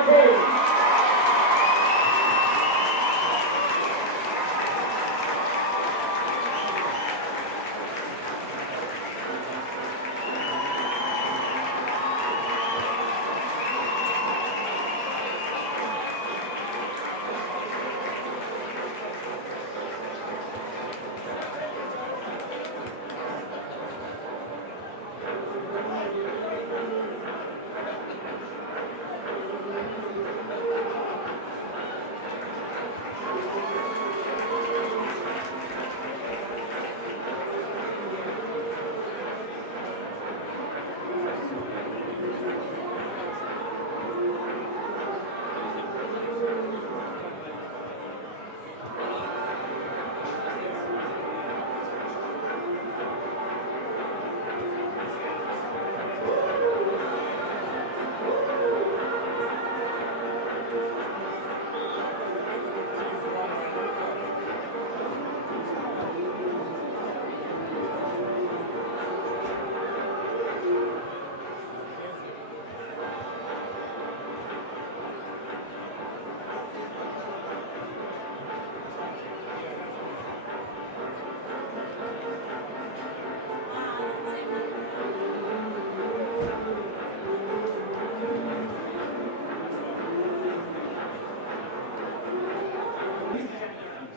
Cavan Gaels.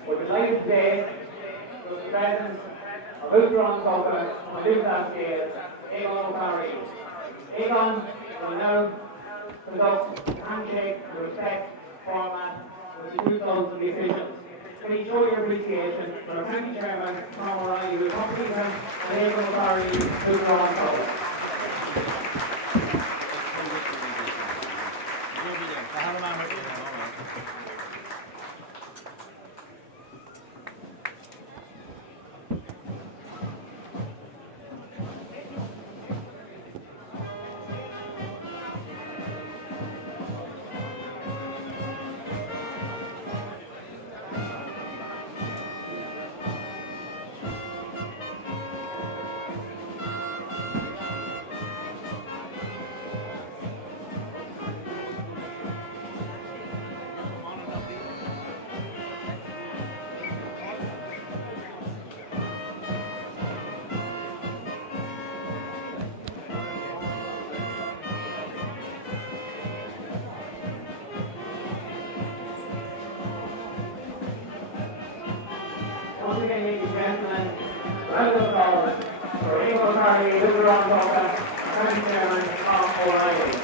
We're delighted today with the presence of Ulster Soca and Cavan Gaels, Cavan O'Carry. Cavan will now conduct the handshake and respect format with the 2,000 officials. Please show your appreciation for our county chairman, Tom O'Reilly, who accompanied him, and Cavan O'Carry, Ulster Soca. Once again, ladies and gentlemen, round of applause for Cavan O'Carry, Ulster Soca, County Chairman, Tom O'Reilly.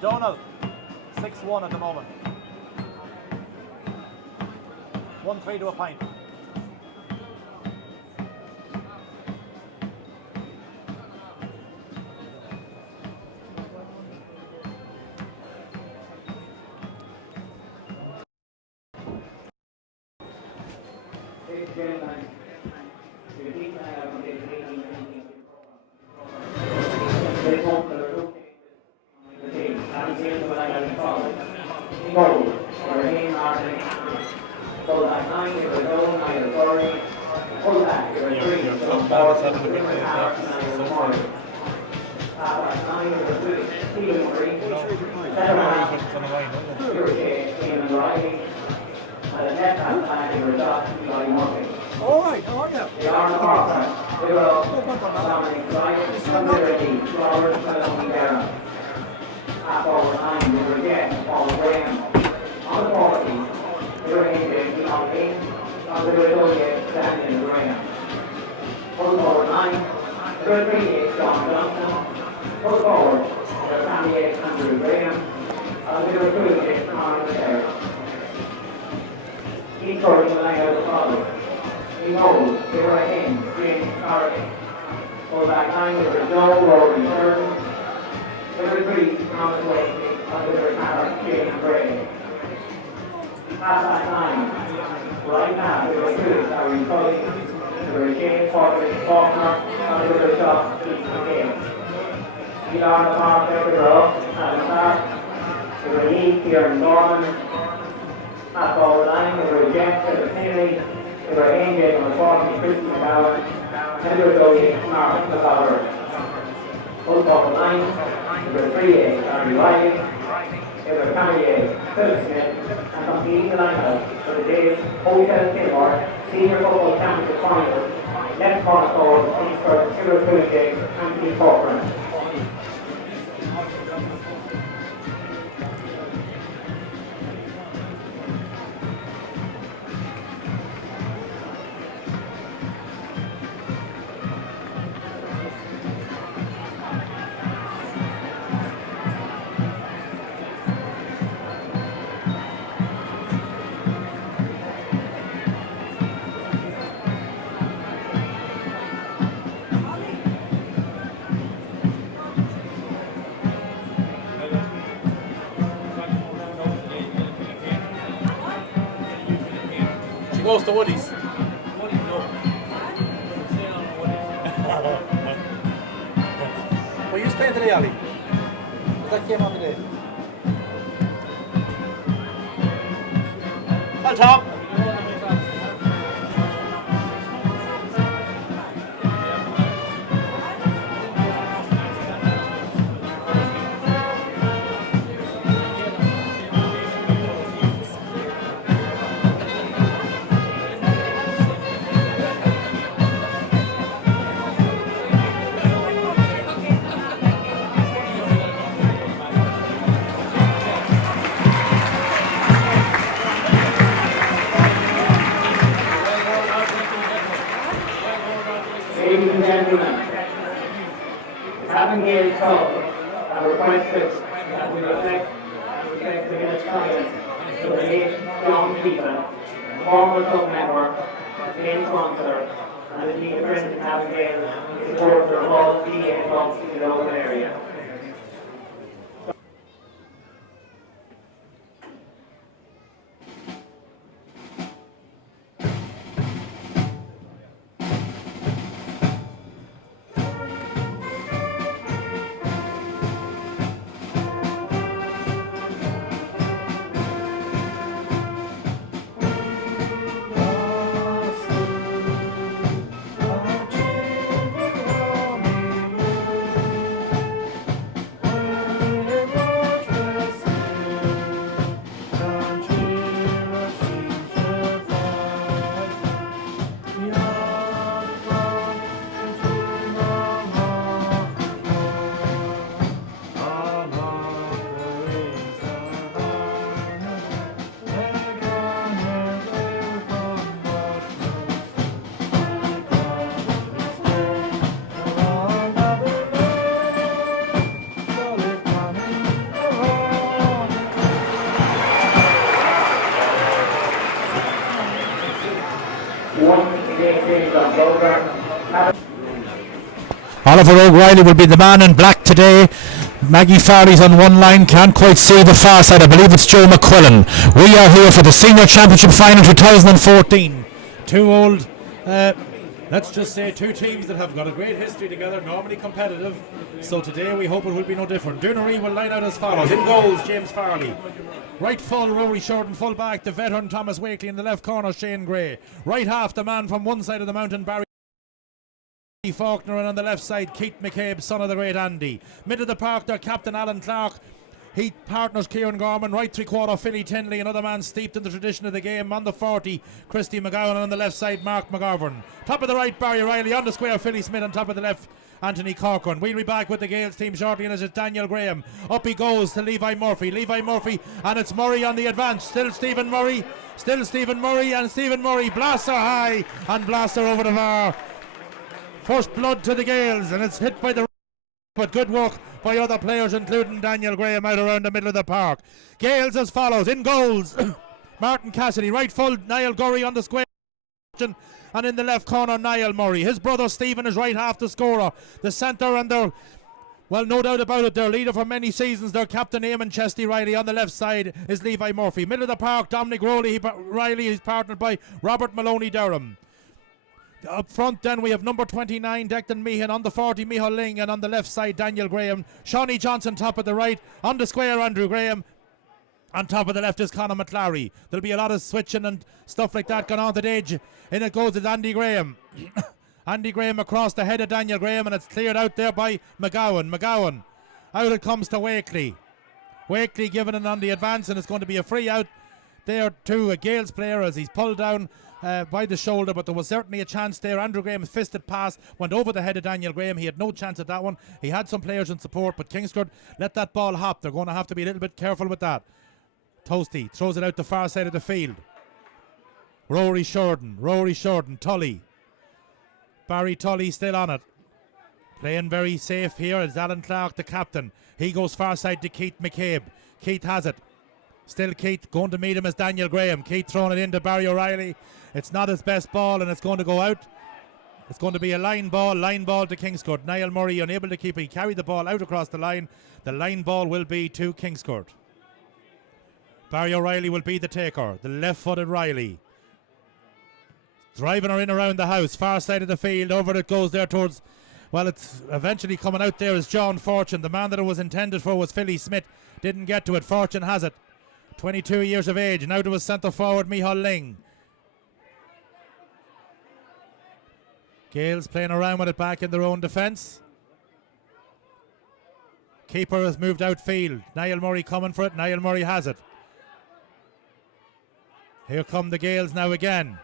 Donald, 6-1 at the moment. 1-3 to a pint. All right, how are you? They are in the park. They will Dominic Ryan, Sunday, Robert, Melanie Darren. Half over 9, they were again, Paul Graham. On the 40, they were Hayden, on 8, on the Redolia, Daniel Graham. Full over 9, they were 38, John Johnson. Full forward, they were 28, Andrew Graham. And they were 28, Conor McCarry. Kingscourt in the line out of the father. He knows they were in James Carty. Full back 9, they were Joe, Rory Sheridan. They were 3, Thomas Wakely, and they were Harris, James Gray. Half back 9, right now, they were 2, Gary Cully. They were James Porter, Faulkner, and they were Josh Keith McCabe. Elon the Park, they were up, Adam Clark. They were Lee, Kieran Norman. Half over 9, they were Jeff, they were Henry. They were Angel on the 40, Christian McGowan. Then they were Dougie, Mark McGowan. Full forward 9, they were 3A, Gary Riley. They were Camille, Philip Smith, and completing the lineup for the day's Hotel Kenmore Senior Football Championship Final. Left corner forward, Kingscourt, Silver Tuesday, Anthony Corcoran. Goes to Woody's. Well, you staying today, Ali? That came on today. Hi, Tom. Ladies and gentlemen, Cavan Gaels have requested that we reflect the village silence to the late John Keevan, former club member, main sponsor, and the team president of Cavan Gaels, supporter of all GA clubs in the local area. on Golden. Oliver O'Reilly will be the man in black today. Maggie Farley's on one line, can't quite see the far side. I believe it's Joe McQuillan. We are here for the Senior Championship Final 2014. Two old, let's just say two teams that have got a great history together, normally competitive. So today we hope it will be no different. Doonery will line out as follows. In goals, James Farley. Right full, Rory Shorten. Full back, the veteran Thomas Wakely. In the left corner, Shane Gray. Right half, the man from one side of the mountain, Barry Faulkner, and on the left side, Keith McCabe, son of the great Andy. Mid of the park, their captain Alan Clark. He partners Kieran Gorman. Right three-quarter, Philly Tinley, another man steeped in the tradition of the game. On the 40, Christy McGowan, and on the left side, Mark McGovern. Top of the right, Barry Riley. On the square, Philly Smith. On top of the left, Anthony Corcoran. We'll be back with the Gaels team shortly, and it's Daniel Graham. Up he goes to Levi Murphy, and it's Murray on the advance. Still Stephen Murray, and Stephen Murray blasts her high and blasts her over the bar. First blood to the Gaels, and it's hit by the, but good work by other players, including Daniel Graham out around the middle of the park. Gaels as follows. In goals, Martin Cassidy. Right full, Niall Gurry on the square, and in the left corner, Niall Murray. His brother Stephen is right half the scorer. The centre and their, well, no doubt about it, their leader for many seasons, their captain Eamon Chesty Riley. On the left side is Levi Murphy. Middle of the park, Dominic Riley is partnered by Robert Maloney Durham. Up front then we have number 29 Declan Meehan, on the 40 Micheál Ling, and on the left side Daniel Graham. Shawnee Johnson top of the right, on the square Andrew Graham, on top of the left is Conor McLary. There'll be a lot of switching and stuff like that going on today. In it goes, it's Andy Graham. Andy Graham across the head of Daniel Graham, and it's cleared out there by McGowan. Out it comes to Wakely giving it on the advance, and it's going to be a free out there to a Gaels player as he's pulled down by the shoulder, but there was certainly a chance there. Andrew Graham's fisted pass went over the head of Daniel Graham. He had no chance at that one. He had some players in support, but Kingscourt let that ball hop. They're going to have to be a little bit careful with that. Toasty throws it out the far side of the field. Rory Shorten, Tully. Barry Tully still on it. Playing very safe here is Alan Clark, the captain. He goes far side to Keith McCabe. Keith has it. Still Keith going to meet him as Daniel Graham. Keith throwing it into Barry O'Reilly. It's not his best ball, and it's going to go out. It's going to be a line ball to Kingscourt. Niall Murray unable to keep it. He carried the ball out across the line. The line ball will be to Kingscourt. Barry O'Reilly will be the taker. The left-footed Riley. Driving her in around the house. Far side of the field. Over it goes there towards, well, it's eventually coming out there is John Fortune. The man that it was intended for was Philly Smith. Didn't get to it. Fortune has it. 22 years of age. Now to his centre forward, Micheál Ling. Gaels playing around with it back in their own defence. Keeper has moved outfield. Niall Murray coming for it. Niall Murray has it. Here come the Gaels now again.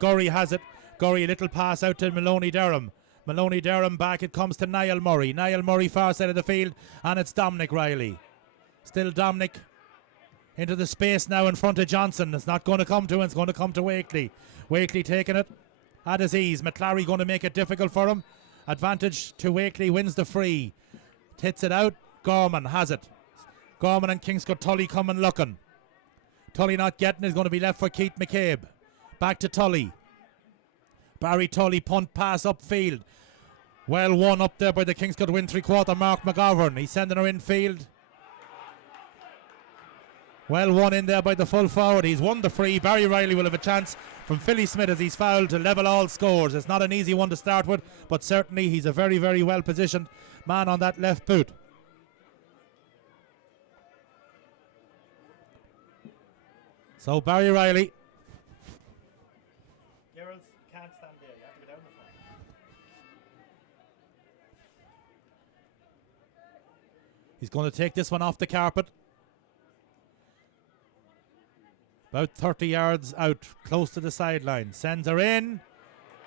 Gurry has it. Gurry, a little pass out to Maloney Durham. Maloney Durham back. It comes to Niall Murray. Niall Murray far side of the field, and it's Dominic Riley. Still Dominic into the space now in front of Johnson. It's not going to come to him. It's going to come to Wakely. Wakely taking it at his ease. McLary going to make it difficult for him. Advantage to Wakely, wins the free. Hits it out. Gorman has it. Gorman and Kingscourt. Tully coming looking. Tully not getting it. Is going to be left for Keith McCabe. Back to Tully. Barry Tully punt pass upfield. Well won up there by the Kingscourt win three-quarter Mark McGovern. He's sending her infield. Well won in there by the full forward. He's won the free. Barry Riley will have a chance from Philly Smith as he's fouled to level all scores. It's not an easy one to start with, but certainly he's a very, very well positioned man on that left boot. So Barry Riley. Girls can't stand there. You have to go down the front. He's going to take this one off the carpet. About 30 yards out, close to the sideline. Sends her in,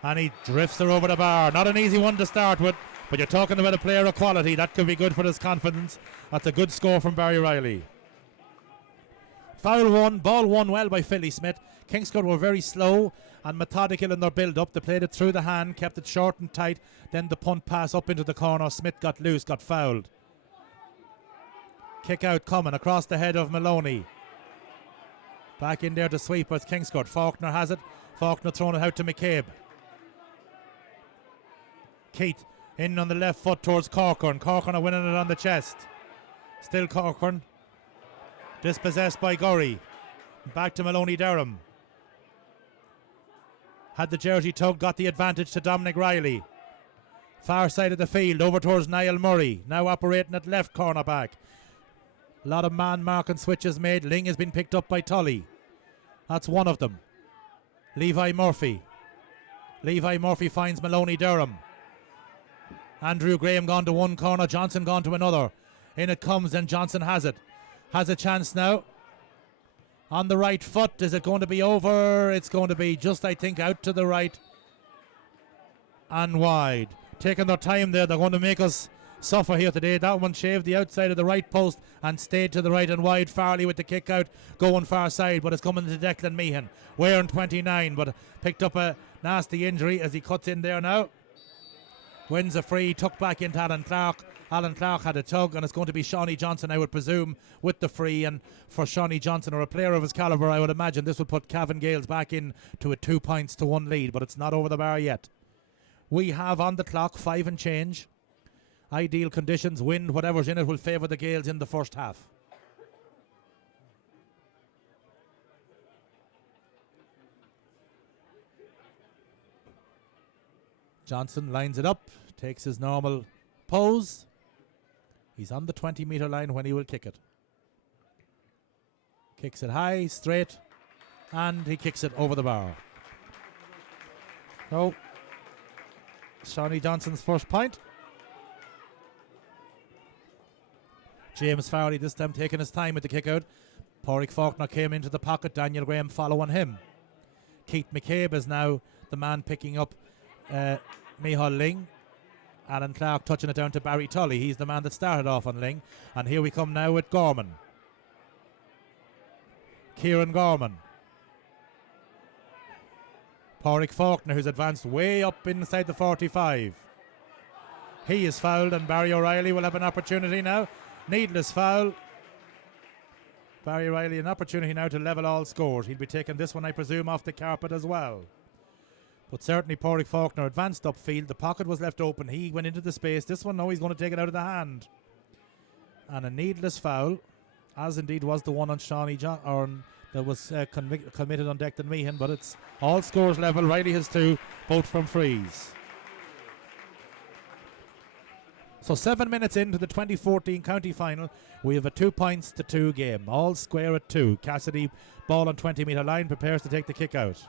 and he drifts her over the bar. Not an easy one to start with, but you're talking about a player of quality. That could be good for his confidence. That's a good score from Barry Riley. Foul won, ball won well by Philly Smith. Kingscourt were very slow and methodical in their build-up. They played it through the hand, kept it short and tight. Then the punt pass up into the corner. Smith got loose, got fouled. Kick out coming across the head of Maloney. Back in there to sweep with Kingscourt. Faulkner has it. Faulkner throwing it out to McCabe. Keith in on the left foot towards Corcoran. Corcoran are winning it on the chest. Still Corcoran. Dispossessed by Gurry. Back to Maloney Durham. Had the jersey tug, got the advantage to Dominic Riley. Far side of the field, over towards Niall Murray. Now operating at left cornerback. A lot of man marking switches made. Ling has been picked up by Tully. That's one of them. Levi Murphy. Levi Murphy finds Maloney Durham. Andrew Graham gone to one corner, Johnson gone to another. In it comes, and Johnson has it. Has a chance now. On the right foot, is it going to be over? It's going to be just, I think, out to the right and wide. Taking their time there, they're going to make us suffer here today. That one shaved the outside of the right post and stayed to the right and wide. Farley with the kick out, going far side, but it's coming to Declan Meehan. Wearing 29, but picked up a nasty injury as he cuts in there now. Wins a free, tucked back into Alan Clark. Alan Clark had a tug, and it's going to be Shawnee Johnson, I would presume, with the free. And for Shawnee Johnson, or a player of his calibre, I would imagine this would put Cavan Gaels back in to a 2-1 lead, but it's not over the bar yet. We have on the clock 5 and change. Ideal conditions, wind, whatever's in it, will favour the Gaels in the first half. Johnson lines it up, takes his normal pose. He's on the 20-metre line when he will kick it. Kicks it high, straight, and he kicks it over the bar. So, Shawnee Johnson's first point. James Farley this time taking his time with the kick out. Pádraig Faulkner came into the pocket, Daniel Graham following him. Keith McCabe is now the man picking up Micheál Ling. Alan Clark touching it down to Barry Tully. He's the man that started off on Ling. And here we come now with Gorman. Kieran Gorman. Pádraig Faulkner, who's advanced way up inside the 45. He is fouled, and Barry O'Reilly will have an opportunity now. Needless foul. Barry O'Reilly an opportunity now to level all scores. He'll be taking this one, I presume, off the carpet as well. But certainly Pádraig Faulkner advanced upfield. The pocket was left open. He went into the space. This one, now he's going to take it out of the hand. And a needless foul, as indeed was the one on Shawnee that was committed on Declan Meehan. But it's all scores level. Riley has 2, both from frees. So 7 minutes into the 2014 county final, we have a 2-2 game. All square at 2. Cassidy, ball on 20-metre line, prepares to take the kick out.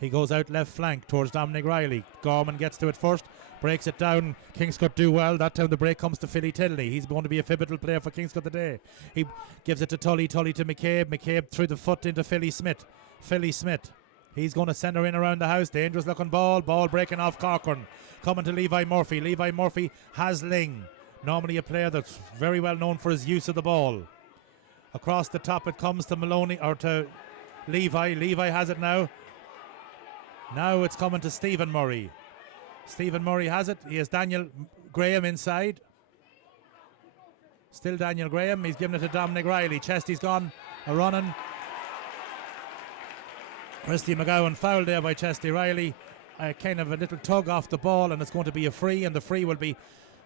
He goes out left flank towards Dominic Riley. Gorman gets to it first, breaks it down. Kingscourt do well. That time the break comes to Philly Tilney. He's going to be a pivotal player for Kingscourt today. He gives it to Tully to McCabe. McCabe through the foot into Philly Smith. He's going to send her in around the house. Dangerous looking ball. Ball breaking off Corcoran. Coming to Levi Murphy. Levi Murphy has Ling. Normally a player that's very well known for his use of the ball. Across the top it comes to Maloney, or to Levi. Levi has it now. Now it's coming to Stephen Murray. Stephen Murray has it. He has Daniel Graham inside. Still Daniel Graham. He's giving it to Dominic Riley. Chesty's gone a running. Christy McGowan fouled there by Chesty Riley. Kind of a little tug off the ball, and it's going to be a free, and the free will be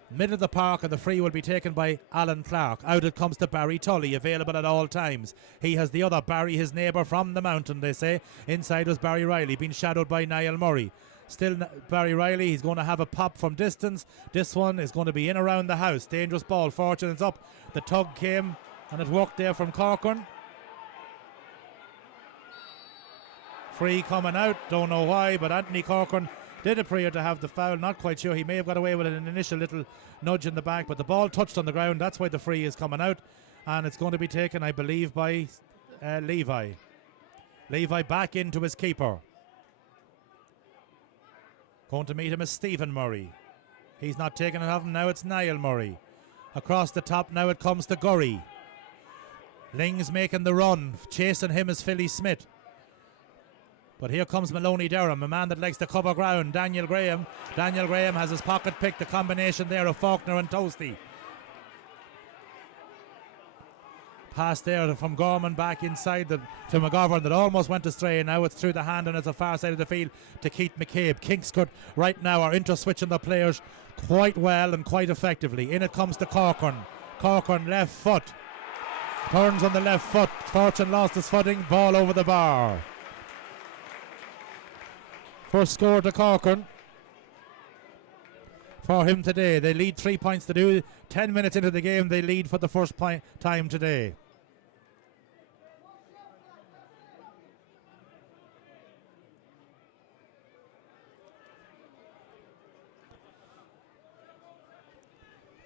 middle of the park, and the free will be taken by Alan Clark. Out it comes to Barry Tully, available at all times. He has the other Barry, his neighbour from the mountain, they say. Inside was Barry Riley, being shadowed by Niall Murray. Still Barry Riley, he's going to have a pop from distance. This one is going to be in around the house. Dangerous ball, Fortune's up. The tug came, and it worked there from Corcoran. Free coming out, don't know why, but Anthony Corcoran did appear to have the foul. Not quite sure. He may have got away with an initial little nudge in the back, but the ball touched on the ground. That's why the free is coming out, and it's going to be taken, I believe, by Levi. Levi back into his keeper. Going to meet him is Stephen Murray. He's not taking it off him. Now it's Niall Murray. Across the top now it comes to Gurry. Ling's making the run. Chasing him is Philly Smith. But here comes Maloney Durham, a man that likes to cover ground. Daniel Graham. Daniel Graham has his pocket picked. The combination there of Faulkner and Toasty. Pass there from Gorman back inside to McGovern that almost went astray. Now it's through the hand and it's the far side of the field to Keith McCabe. Kingscourt right now are inter-switching the players quite well and quite effectively. In it comes to Corcoran. Corcoran left foot. Turns on the left foot. Fortune lost his footing. Ball over the bar. First score to Corcoran for him today. They lead 3 points to do. 10 minutes into the game, they lead for the first time today.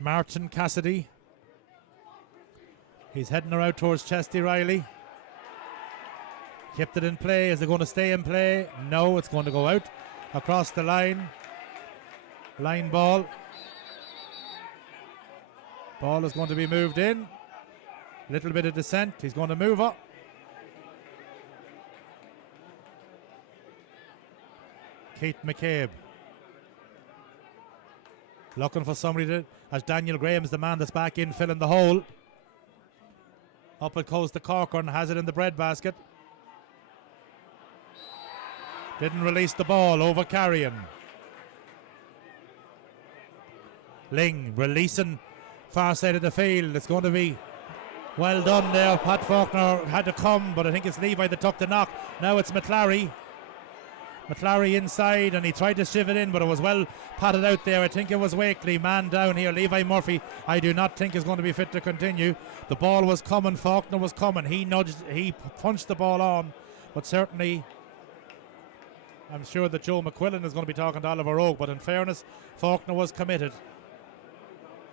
Martin Cassidy. He's heading around towards Chesty Riley. Kept it in play. Is it going to stay in play? No, it's going to go out across the line. Line ball. Ball is going to be moved in. Little bit of descent. He's going to move up. Keith McCabe. Looking for somebody to, as Daniel Graham's the man that's back in filling the hole. Up it goes to Corcoran, has it in the breadbasket. Didn't release the ball, over carrying. Ling releasing far side of the field. It's going to be well done there. Pat Faulkner had to come, but I think it's Levi that took the knock. Now it's McClary. McClary inside, and he tried to shiv it in, but it was well patted out there. I think it was Wakely, man down here. Levi Murphy, I do not think is going to be fit to continue. The ball was coming, Faulkner was coming. He punched the ball on, but certainly I'm sure that Joe McQuillan is going to be talking to Oliver Oak, but in fairness, Faulkner was committed.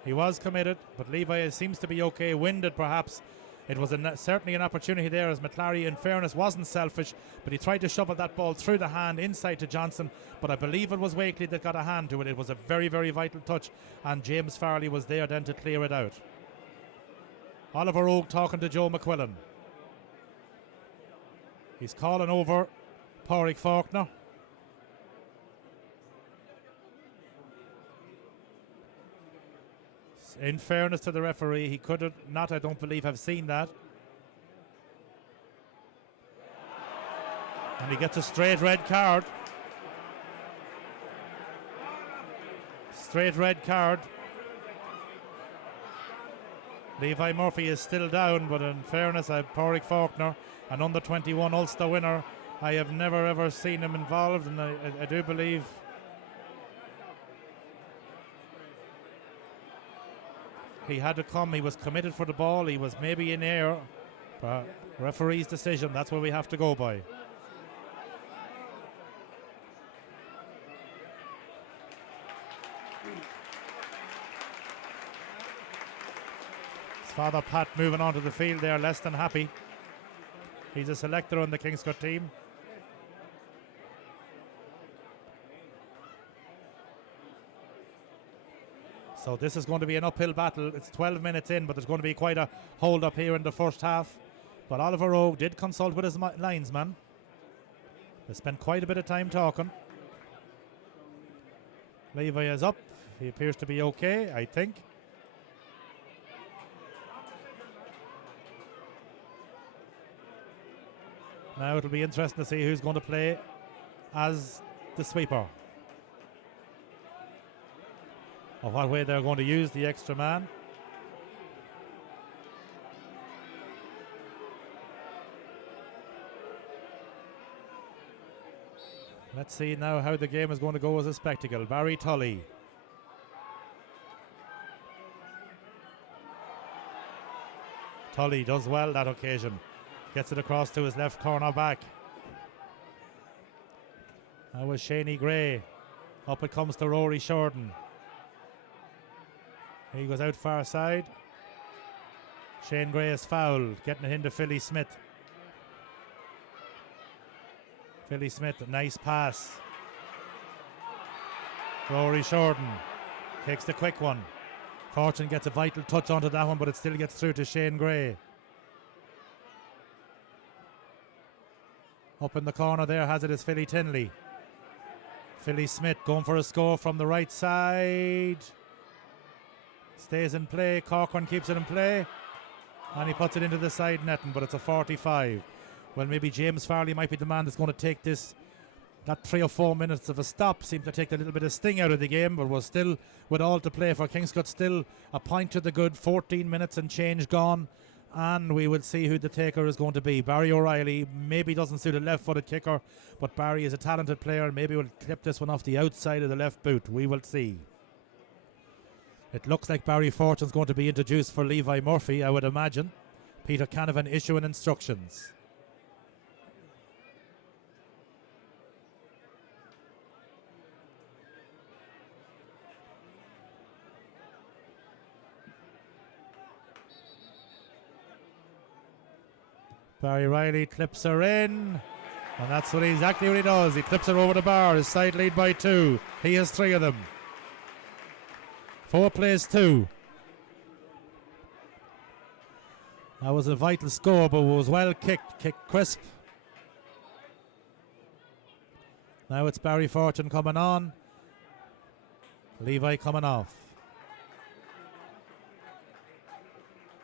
He was committed, but Levi seems to be okay, winded perhaps. It was certainly an opportunity there, as McClary, in fairness, wasn't selfish, but he tried to shovel that ball through the hand inside to Johnson, but I believe it was Wakely that got a hand to it. It was a very, very vital touch, and James Farley was there then to clear it out. Oliver Oak talking to Joe McQuillan. He's calling over Pádraig Faulkner. In fairness to the referee, he could have not, I don't believe, have seen that. And he gets a straight red card. Straight red card. Levi Murphy is still down, but in fairness, Pádraig Faulkner, an under-21 Ulster winner, I have never ever seen him involved, and I do believe he had to come. He was committed for the ball. He was maybe in air. But referee's decision, that's what we have to go by. His father Pat moving onto the field there, less than happy. He's a selector on the Kingscourt team. So this is going to be an uphill battle. It's 12 minutes in, but there's going to be quite a hold up here in the first half. But Oliver Oak did consult with his linesman. They spent quite a bit of time talking. Levi is up. He appears to be okay, I think. Now it'll be interesting to see who's going to play as the sweeper. Or what way they're going to use the extra man. Let's see now how the game is going to go as a spectacle. Barry Tully. Tully does well that occasion. Gets it across to his left corner back. Now is Shaney Gray. Up it comes to Rory Shorten. He goes out far side. Shane Gray is fouled, getting it into Philly Smith. Philly Smith, a nice pass. Rory Shorten takes the quick one. Fortune gets a vital touch onto that one, but it still gets through to Shane Gray. Up in the corner there has it is Philly Tinley. Philly Smith going for a score from the right side. Stays in play. Corcoran keeps it in play. And he puts it into the side netting, but it's a 45. Well, maybe James Farley might be the man that's going to take this. That 3 or 4 minutes of a stop seemed to take a little bit of sting out of the game, but was still with all to play for Kingscourt. Still a point to the good, 14 minutes and change gone, and we will see who the taker is going to be. Barry O'Reilly maybe doesn't suit a left-footed kicker, but Barry is a talented player and maybe will clip this one off the outside of the left boot. We will see. It looks like Barry Fortune's going to be introduced for Levi Murphy, I would imagine. Peter Canavan issuing instructions. Barry Riley clips her in, and that's exactly what he does. He clips her over the bar. His side lead by 2. He has 3 of them. 4 plays 2. That was a vital score, but it was well kicked crisp. Now it's Barry Fortune coming on. Levi coming off.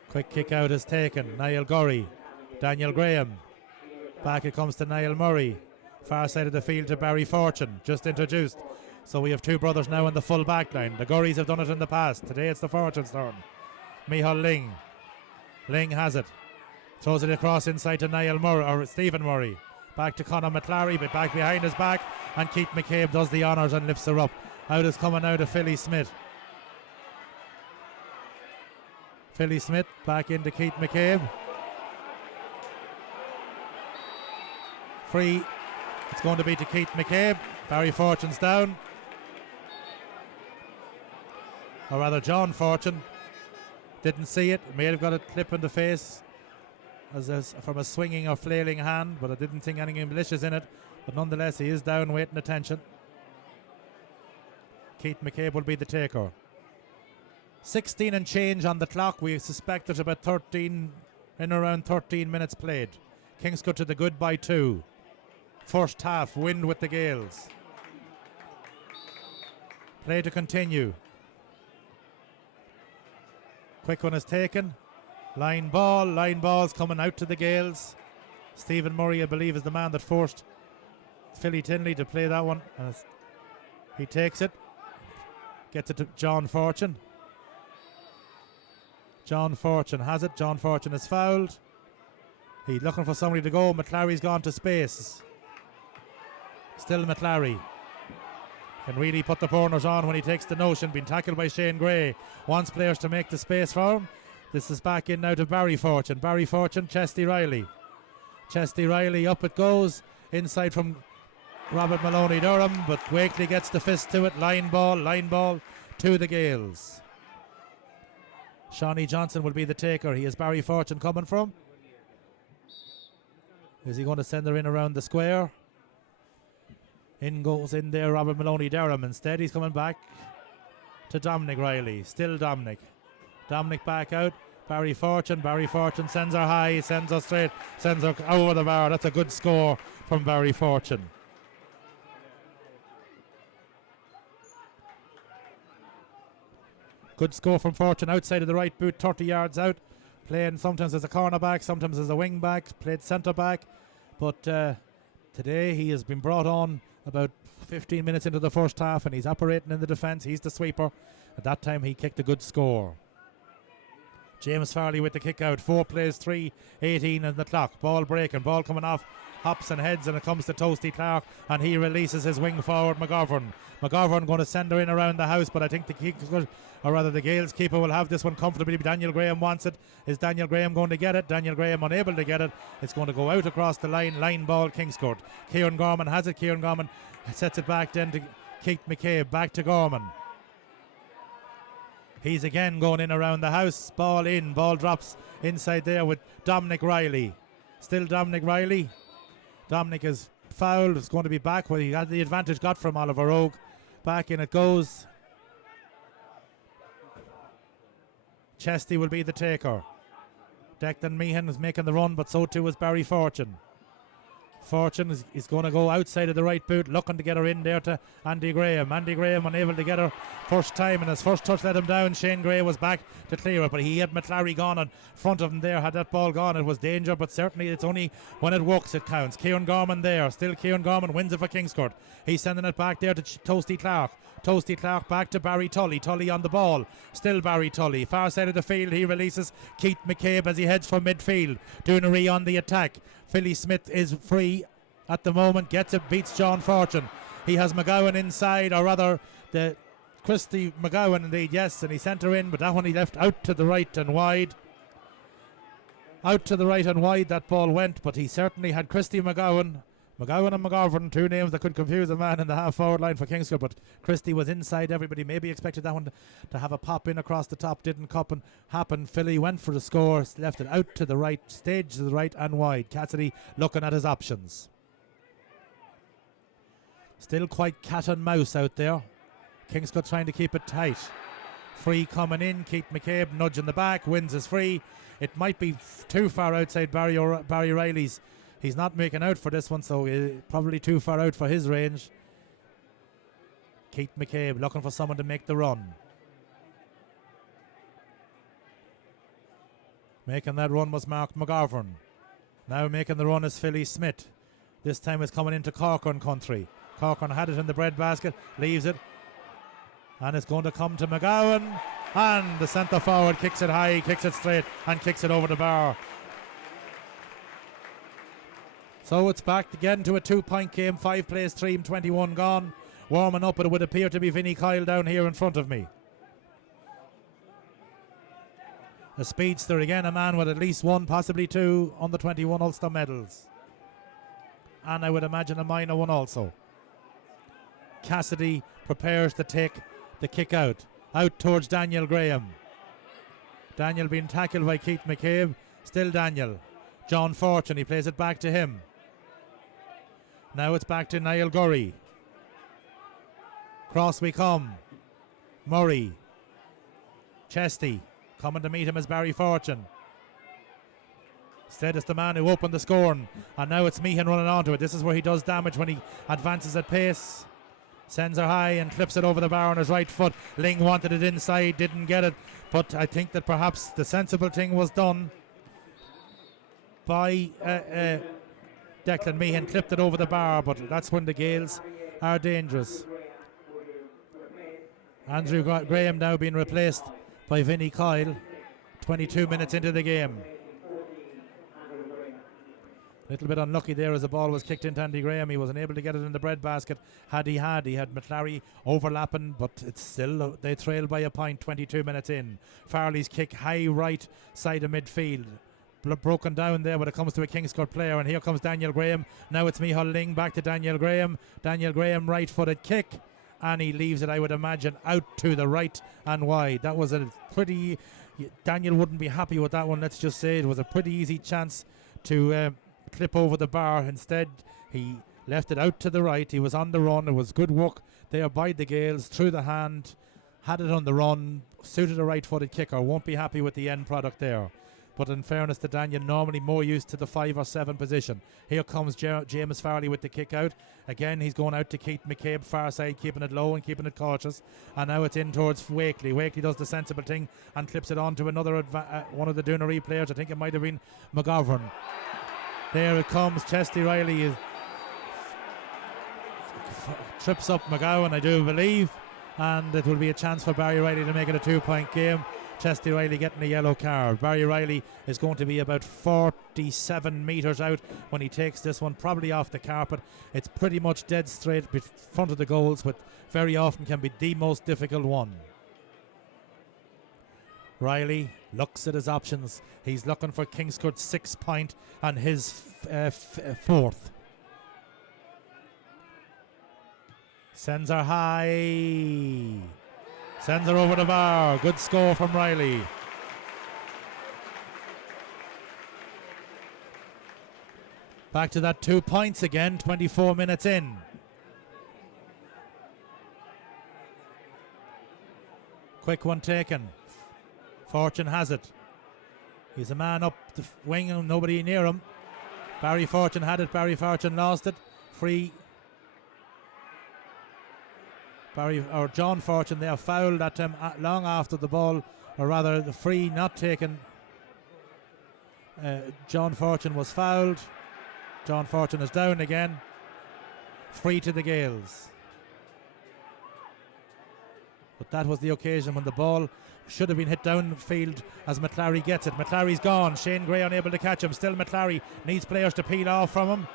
Quick kick out is taken. Niall Gurry. Daniel Graham. Back it comes to Niall Murray. Far side of the field to Barry Fortune. Just introduced. So we have 2 brothers now in the full back line. The Gurries have done it in the past. Today it's the Fortune's turn. Micheál Ling. Ling has it. Throws it across inside to Niall Murray, or Stephen Murray. Back to Conor McLary, but back behind his back. And Keith McCabe does the honours and lifts her up. Out is coming out to Philly Smith. Philly Smith back into Keith McCabe. Free. It's going to be to Keith McCabe. Barry Fortune's down. Or rather, John Fortune didn't see it. May have got a clip in the face from a swinging or flailing hand, but I didn't think anything malicious in it. But nonetheless, he is down waiting attention. Keith McCabe will be the taker. 16 and change on the clock. We suspect there's about 13, in around 13 minutes played. Kingscourt to the good by 2. First half, wind with the Gaels. Play to continue. Quick one is taken. Line ball's coming out to the Gaels. Stephen Murray, I believe, is the man that forced Philly Tinley to play that one. And he takes it. Gets it to John Fortune. John Fortune has it. John Fortune is fouled. He's looking for somebody to go. McLary's gone to space. Still McLary. Can really put the burners on when he takes the notion. Been tackled by Shane Gray. Wants players to make the space for him. This is back in now to Barry Fortune. Barry Fortune, Chesty Riley. Chesty Riley, up it goes. Inside from Robert Maloney Durham, but Wakely gets the fist to it. Line ball to the Gaels. Shawnee Johnson will be the taker. He has Barry Fortune coming from. Is he going to send her in around the square? In goes in there Robert Maloney Durham. Instead he's coming back to Dominic Riley. Still Dominic back out. Barry Fortune sends her high, sends her straight, sends her over the bar. That's a good score from Barry Fortune. Good score from Fortune outside of the right boot, 30 yards out. Playing sometimes as a cornerback, sometimes as a wing back, played centre back. But today he has been brought on about 15 minutes into the first half and he's operating in the defence. He's the sweeper. At that time he kicked a good score. James Farley with the kick out. 4 plays 3, 18 on the clock. Ball breaking, ball coming off, hops and heads, and it comes to Toasty Clark and he releases his wing forward McGovern going to send her in around the house, but I think the Gaels keeper will have this one comfortably. Daniel Graham wants it. Is Daniel Graham going to get it? Daniel Graham unable to get it. It's going to go out across the line ball Kingscourt. Kieran Gorman has it. Kieran Gorman sets it back then to Keith McCabe. Back to Gorman. He's again going in around the house. Ball in. Ball drops inside there with Dominic Riley. Still Dominic Riley. Dominic is fouled. It's going to be back where he had the advantage got from Oliver Oak. Back in it goes. Chesty will be the taker. Declan Meehan is making the run, but so too is Barry Fortune. Fortune is going to go outside of the right boot, looking to get her in there to Andy Graham. Andy Graham unable to get her first time, and his first touch let him down. Shane Gray was back to clear it, but he had McClary gone in front of him there. Had that ball gone, it was danger, but certainly it's only when it works it counts. Kieran Gorman there, still Kieran Gorman wins it for Kingscourt. He's sending it back there to Toasty Clark. Toasty Clark back to Barry Tully. Tully on the ball, still Barry Tully. Far side of the field, he releases Keith McCabe as he heads for midfield. Doonery on the attack. Philly Smith is free at the moment, gets it, beats John Fortune. He has McGowan inside, or rather the Christy McGowan indeed, yes, and he sent her in, but that one he left out to the right and wide. Out to the right and wide that ball went, but he certainly had Christy McGowan and McGovern, two names that could confuse a man in the half-forward line for Kingscourt, but Christie was inside everybody. Maybe expected that one to have a pop in across the top. Didn't happen. Philly went for the score, left it out to the right, stage to the right and wide. Cassidy looking at his options. Still quite cat and mouse out there. Kingscourt trying to keep it tight. Free coming in, Keith McCabe nudging the back, wins his free. It might be too far outside Barry Riley's. He's not making out for this one, so probably too far out for his range. Keith McCabe looking for someone to make the run. Making that run was Mark McGovern. Now making the run is Philly Smith. This time it's coming into Corcoran country. Corcoran had it in the breadbasket, leaves it, and it's going to come to McGowan, and the centre forward kicks it high, kicks it straight, and kicks it over the bar. So it's back again to a 2-point game. 5 plays, 3 and 21 gone. Warming up, it would appear to be Vinnie Kyle down here in front of me. A speedster again, a man with at least 1, possibly 2 under 21 Ulster medals. And I would imagine a minor one also. Cassidy prepares to take the kick out towards Daniel Graham. Daniel being tackled by Keith McCabe. Still Daniel. John Fortune, he plays it back to him. Now it's back to Niall Gurry. Cross we come. Murray. Chesty. Coming to meet him is Barry Fortune. Instead it's the man who opened the scoring. And now it's Meehan running onto it. This is where he does damage when he advances at pace. Sends her high and clips it over the bar on his right foot. Ling wanted it inside, didn't get it. But I think that perhaps the sensible thing was done by Declan Meehan, clipped it over the bar, but that's when the Gaels are dangerous. Andrew Graham now being replaced by Vinnie Kyle, 22 minutes into the game. A little bit unlucky there as the ball was kicked into Andy Graham. He wasn't able to get it in the breadbasket. He had McClary overlapping, but it's still, they trail by a point 22 minutes in. Farley's kick high right side of midfield. Broken down there when it comes to a Kingscourt player, and here comes Daniel Graham. Now it's Micheál Ling back to Daniel Graham. Daniel Graham right footed kick, and he leaves it, I would imagine, out to the right and wide. That was a pretty, Daniel wouldn't be happy with that one, let's just say. It was a pretty easy chance to clip over the bar. Instead he left it out to the right. He was on the run. It was good work there by the Gaels, through the hand, had it on the run, suited a right footed kicker. Won't be happy with the end product there. But in fairness to Daniel, normally more used to the 5 or 7 position. Here comes James Farley with the kick out. Again, he's going out to Keith McCabe, far side, keeping it low and keeping it cautious. And now it's in towards Wakely. Wakely does the sensible thing and clips it on to another one of the Doonery players. I think it might have been McGovern. There it comes. Chesty Riley trips up McGowan, I do believe. And it will be a chance for Barry Riley to make it a 2-point game. Chesty Riley getting a yellow card. Barry Riley is going to be about 47 metres out when he takes this one, probably off the carpet. It's pretty much dead straight in front of the goals, which very often can be the most difficult one. Riley looks at his options. He's looking for Kingscourt's 6 point and his 4th. Sends her high. Sends her over the bar. Good score from Riley. Back to that 2 points again, 24 minutes in. Quick one taken. Fortune has it. He's a man up the wing and nobody near him. Barry Fortune had it. Barry Fortune lost it. Free. John Fortune there fouled at him long after the ball, or rather the free not taken. John Fortune was fouled. John Fortune is down again. Free to the Gaels. But that was the occasion when the ball should have been hit downfield as McClary gets it. McClary's gone. Shane Gray unable to catch him. Still McClary needs players to peel off from him.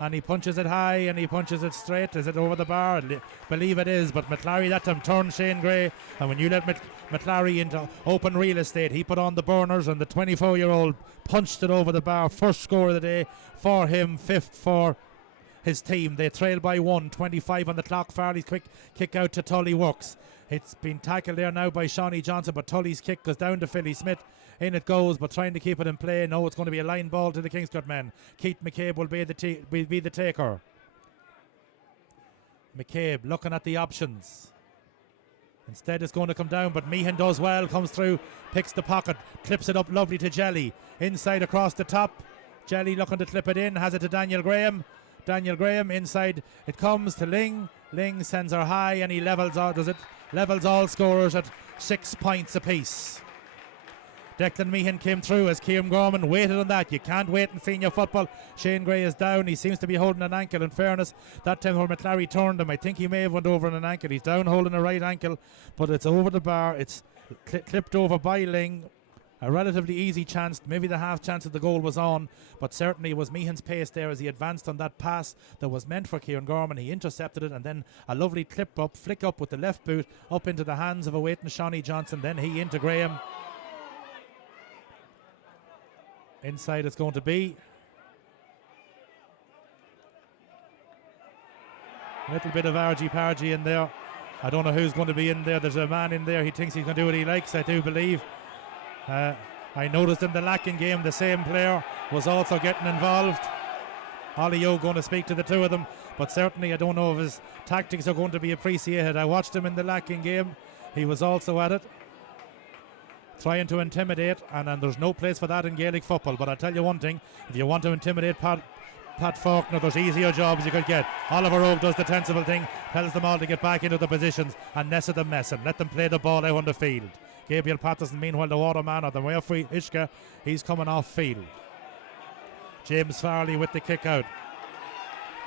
And he punches it high and he punches it straight. Is it over the bar? Believe it is. But McClary that time turned Shane Gray. And when you let McClary into open real estate, he put on the burners and the 24-year-old punched it over the bar. First score of the day for him. Fifth for his team. They trail by 1, 25 on the clock. Farley's quick kick out to Tully works. It's been tackled there now by Shawnee Johnson, but Tully's kick goes down to Philly Smith. In it goes, but trying to keep it in play. No, it's going to be a line ball to the Kingscourt men. Keith McCabe will be the taker. McCabe looking at the options. Instead it's going to come down, but Meehan does well, comes through, picks the pocket, clips it up lovely to Jelly. Inside across the top. Jelly looking to clip it in, has it to Daniel Graham. Daniel Graham inside, it comes to Ling. Ling sends her high and he levels all scorers at 6 points apiece. Declan Meehan came through as Kieran Gorman waited on that. You can't wait in senior football. Shane Gray is down. He seems to be holding an ankle. In fairness, that time where McClary turned him, I think he may have went over on an ankle. He's down holding a right ankle, but it's over the bar. It's clipped over by Ling. A relatively easy chance, maybe the half chance of the goal was on, but certainly it was Meehan's pace there as he advanced on that pass that was meant for Kieran Gorman. He intercepted it and then a lovely flick up with the left boot up into the hands of a waiting Shawnee Johnson. Then he into Graham. Inside it's going to be a little bit of argy-pargy in there. I don't know who's going to be in there. There's a man in there. He thinks he can do what he likes, I do believe. I noticed in the Lacken game the same player was also getting involved. Ollie Yo going to speak to the two of them, but certainly I don't know if his tactics are going to be appreciated. I watched him in the Lacken game. He was also at it, trying to intimidate, and there's no place for that in Gaelic football. But I'll tell you one thing, if you want to intimidate Pat Faulkner, there's easier jobs you could get. Oliver Oak does the sensible thing, tells them all to get back into the positions and ness of them messing. Let them play the ball out on the field. Gabriel Patterson, meanwhile, the waterman, or the way free Ishka, he's coming off field. James Farley with the kick out.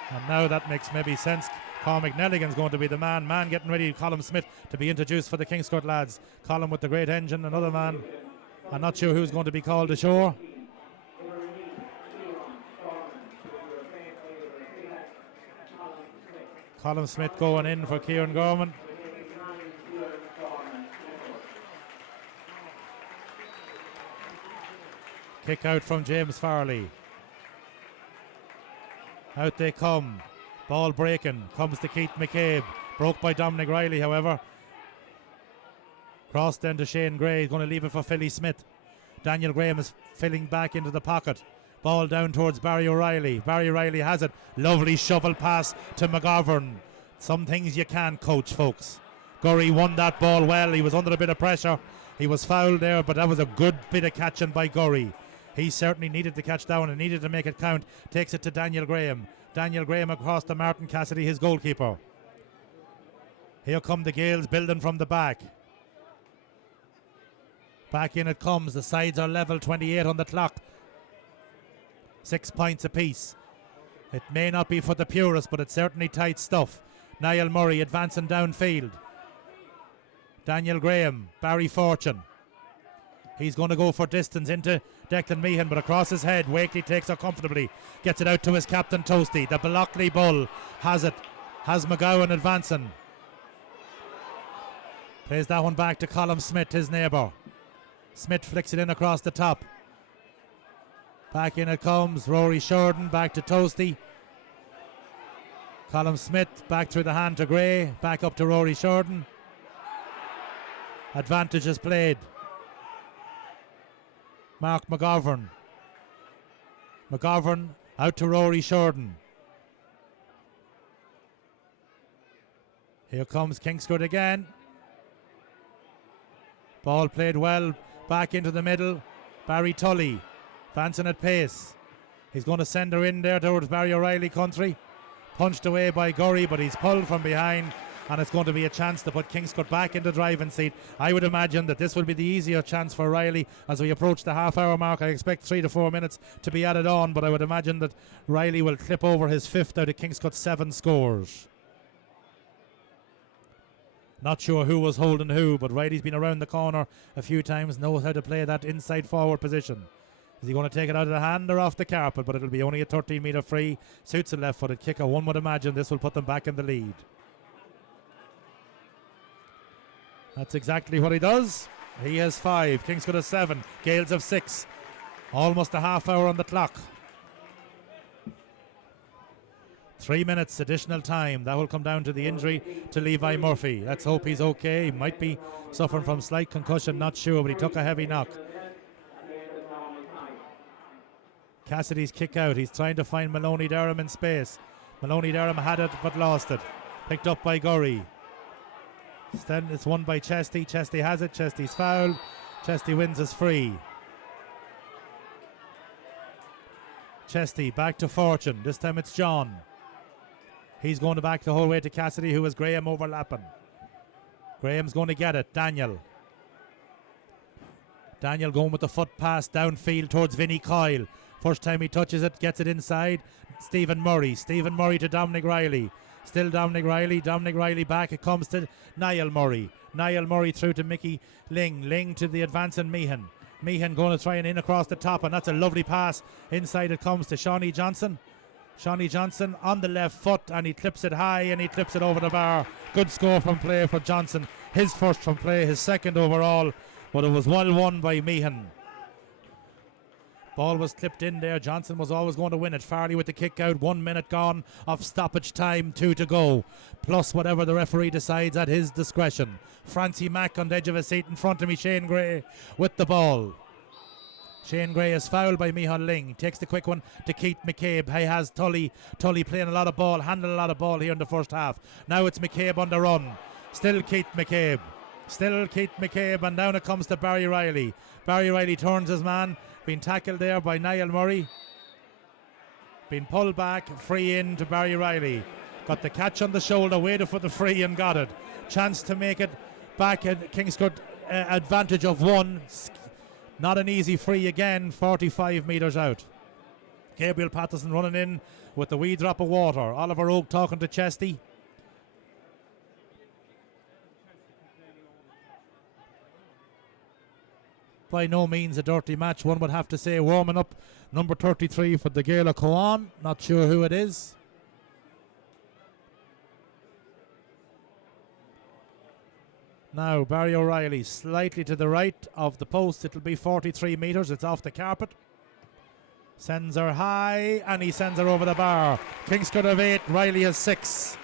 And now that makes maybe sense. Cormac Nelligan's going to be the man. Man getting ready, Colin Smith, to be introduced for the Kingscourt lads. Colin with the great engine, another man. I'm not sure who's going to be called ashore. Colin Smith going in for Kieran Gorman. Kick out from James Farley. Out they come. Ball breaking. Comes to Keith McCabe. Broke by Dominic Riley, however. Cross then to Shane Gray. Going to leave it for Philly Smith. Daniel Graham is filling back into the pocket. Ball down towards Barry O'Reilly. Barry O'Reilly has it. Lovely shovel pass to McGovern. Some things you can't coach, folks. Gurry won that ball well. He was under a bit of pressure. He was fouled there, but that was a good bit of catching by Gurry. He certainly needed to catch down and needed to make it count. Takes it to Daniel Graham. Daniel Graham across to Martin Cassidy, his goalkeeper. Here come the Gaels building from the back. Back in it comes. The sides are level, 28 on the clock. 6 points apiece. It may not be for the purists, but it's certainly tight stuff. Niall Murray advancing downfield. Daniel Graham, Barry Fortune. He's going to go for distance into Declan Meehan, but across his head, Wakely takes it comfortably. Gets it out to his captain, Toasty. The Blockley Bull has it. Has McGowan advancing. Plays that one back to Colin Smith, his neighbour. Smith flicks it in across the top. Back in it comes. Rory Sheridan back to Toasty. Colin Smith back through the hand to Gray. Back up to Rory Sheridan. Advantage is played. Mark McGovern. McGovern out to Rory Sheridan. Here comes Kingscourt again. Ball played well. Back into the middle. Barry Tully. Advancing at pace. He's going to send her in there towards Barry O'Reilly country. Punched away by Gurry, but he's pulled from behind, and it's going to be a chance to put Kingscourt back in the driving seat. I would imagine that this will be the easier chance for Riley as we approach the half-hour mark. I expect 3 to 4 minutes to be added on, but I would imagine that Riley will clip over his 5th out of Kingscourt's 7 scores. Not sure who was holding who, but Riley's been around the corner a few times, knows how to play that inside forward position. Is he going to take it out of the hand or off the carpet? But it'll be only a 13-metre free. Suits a left-footed kicker. One would imagine this will put them back in the lead. That's exactly what he does. He has 5. Kingscourt has 7. Gaels have 6. Almost a half hour on the clock. 3 minutes additional time. That will come down to the injury to Levi Murphy. Let's hope he's okay. He might be suffering from slight concussion, not sure, but he took a heavy knock. Cassidy's kick out. He's trying to find Maloney Durham in space. Maloney Durham had it but lost it. Picked up by Gurry. It's won by Chesty. Chesty has it. Chesty's fouled. Chesty wins as free. Chesty back to Fortune. This time it's John. He's going to back the whole way to Cassidy, who has Graham overlapping. Graham's going to get it. Daniel going with the foot pass downfield towards Vinnie Coyle. First time he touches it, gets it inside. Stephen Murray to Dominic Riley. Still Dominic Riley back. It comes to Niall Murray through to Mickey Ling to the advancing Meehan going to try and in across the top, and that's a lovely pass. Inside it comes to Shawnee Johnson on the left foot, and he clips it high and he clips it over the bar. Good score from play for Johnson. His first from play, his second overall, but it was well won by Meehan. Ball was clipped in there. Johnson was always going to win it. Farley with the kick out. 1 minute gone of stoppage time. 2 to go. Plus whatever the referee decides at his discretion. Francie Mack on the edge of a seat in front of me. Shane Gray with the ball. Shane Gray is fouled by Micheál Ling. Takes the quick one to Keith McCabe. He has Tully playing a lot of ball, handling a lot of ball here in the first half. Now it's McCabe on the run. Still Keith McCabe, and down it comes to Barry Riley. Barry Riley turns his man. Been tackled there by Niall Murray. Been pulled back, free in to Barry Riley. Got the catch on the shoulder, waited for the free and got it. Chance to make it back at Kingscourt, advantage of 1. Not an easy free again, 45 metres out. Gabriel Patterson running in with the wee drop of water. Oliver Oak talking to Chesty. By no means a dirty match, one would have to say. Warming up, number 33 for the Gael of Coan. Not sure who it is. Now Barry O'Reilly slightly to the right of the post. It'll be 43 metres. It's off the carpet. Sends her high, and he sends her over the bar. Kingscourt have 8, Riley has 6.